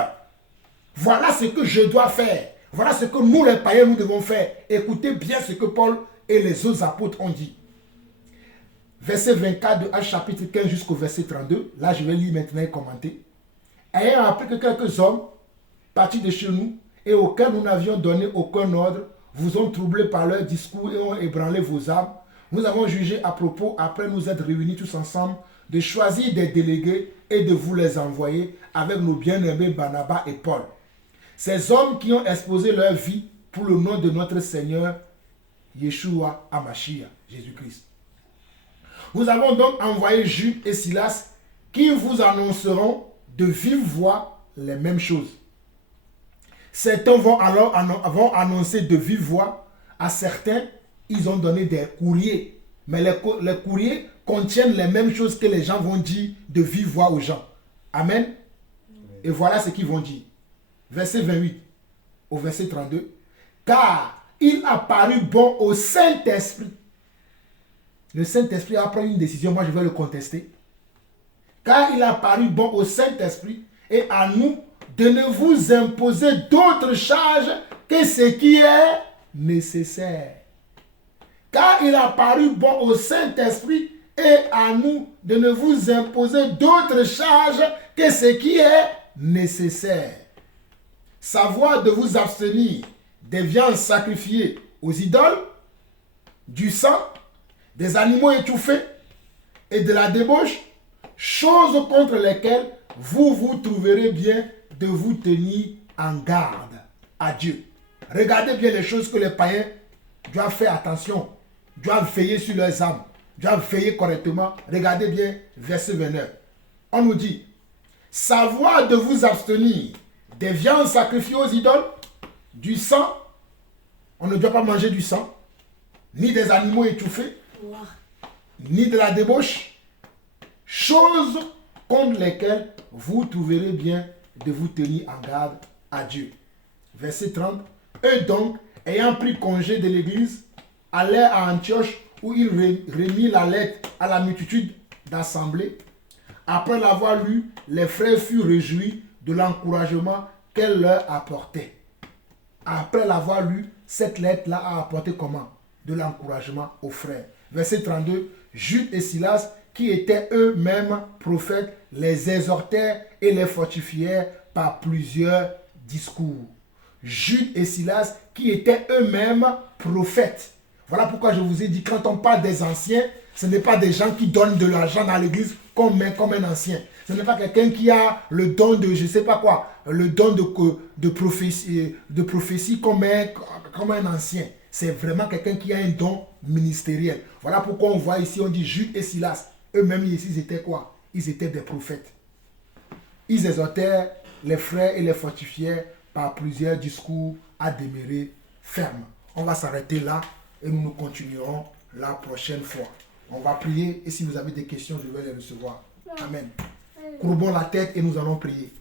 Voilà ce que je dois faire. Voilà ce que nous, les païens, nous devons faire. Écoutez bien ce que Paul et les autres apôtres ont dit. Verset 24 de Actes chapitre 15 jusqu'au verset 32. Là, je vais lire maintenant et commenter. Ayant appris que quelques hommes, partis de chez nous, et auxquels nous n'avions donné aucun ordre, vous ont troublé par leur discours et ont ébranlé vos âmes, nous avons jugé à propos, après nous être réunis tous ensemble, de choisir des délégués et de vous les envoyer avec nos bien-aimés Barnabas et Paul. Ces hommes qui ont exposé leur vie pour le nom de notre Seigneur Yeshua HaMashiach, Jésus-Christ. Nous avons donc envoyé Jude et Silas qui vous annonceront de vive voix les mêmes choses. Certains vont annoncer de vive voix. À certains, ils ont donné des courriers. Mais les courriers contiennent les mêmes choses que les gens vont dire de vive voix aux gens. Amen. Et voilà ce qu'ils vont dire. Verset 28 au verset 32. Car il a paru bon au Saint-Esprit. Le Saint-Esprit a pris une décision, moi je vais le contester. Car il a paru bon au Saint-Esprit et à nous de ne vous imposer d'autres charges que ce qui est nécessaire. Car il a paru bon au Saint-Esprit et à nous de ne vous imposer d'autres charges que ce qui est nécessaire. Savoir de vous abstenir des viandes sacrifiées aux idoles, du sang, des animaux étouffés et de la débauche, choses contre lesquelles vous vous trouverez bien de vous tenir en garde à Dieu. Regardez bien les choses que les païens doivent faire attention, doivent veiller sur leurs âmes, doivent veiller correctement. Regardez bien verset 29. On nous dit, savoir de vous abstenir des viandes sacrifiées aux idoles, du sang, on ne doit pas manger du sang, ni des animaux étouffés, ni de la débauche, choses contre lesquelles vous trouverez bien de vous tenir en garde à Dieu. Verset 30. Eux donc, ayant pris congé de l'église, allèrent à Antioche où il remit la lettre à la multitude d'assemblées. Après l'avoir lu, les frères furent réjouis de l'encouragement qu'elle leur apportait. Après l'avoir lu, cette lettre-là a apporté comment? De l'encouragement aux frères. Verset 32. Jude et Silas, qui étaient eux-mêmes prophètes, les exhortèrent et les fortifièrent par plusieurs discours. Jude et Silas, qui étaient eux-mêmes prophètes. Voilà pourquoi je vous ai dit, quand on parle des anciens, ce n'est pas des gens qui donnent de l'argent dans l'église comme un ancien. Ce n'est pas quelqu'un qui a le don de, je ne sais pas quoi, le don de prophétie comme un ancien. C'est vraiment quelqu'un qui a un don ministériel. Voilà pourquoi on voit ici, on dit Jude et Silas. Eux-mêmes ici, ils étaient quoi? Ils étaient des prophètes. Ils exhortèrent les frères et les fortifièrent par plusieurs discours à demeurer fermes. On va s'arrêter là et nous continuerons la prochaine fois. On va prier et si vous avez des questions, je vais les recevoir. Amen. Courbons la tête et nous allons prier.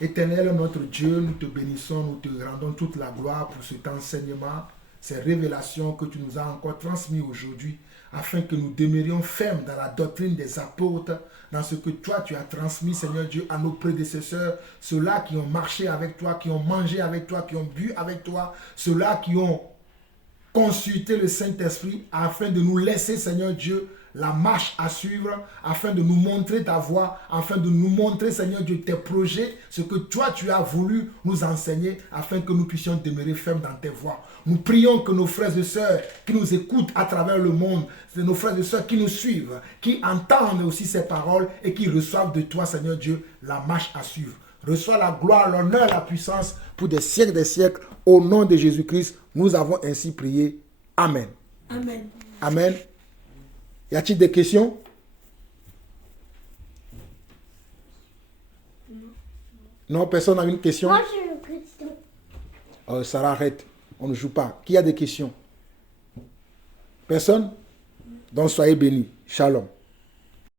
Éternel notre Dieu, nous te bénissons, nous te rendons toute la gloire pour cet enseignement, ces révélations que tu nous as encore transmises aujourd'hui, afin que nous demeurions fermes dans la doctrine des apôtres, dans ce que toi tu as transmis, Seigneur Dieu, à nos prédécesseurs, ceux-là qui ont marché avec toi, qui ont mangé avec toi, qui ont bu avec toi, ceux-là qui ont consulté le Saint-Esprit, afin de nous laisser, Seigneur Dieu, la marche à suivre, afin de nous montrer ta voie, afin de nous montrer, Seigneur Dieu, tes projets, ce que toi tu as voulu nous enseigner, afin que nous puissions demeurer fermes dans tes voies. Nous prions que nos frères et sœurs qui nous écoutent à travers le monde, nos frères et sœurs qui nous suivent, qui entendent aussi ces paroles et qui reçoivent de toi, Seigneur Dieu, la marche à suivre. Reçois la gloire, l'honneur, la puissance pour des siècles, au nom de Jésus-Christ. Nous avons ainsi prié. Amen. Amen. Amen. Y a-t-il des questions? Non, personne n'a une question? Moi, j'ai une question. Oh, Sarah, arrête. On ne joue pas. Qui a des questions? Personne? Donc, soyez bénis. Shalom.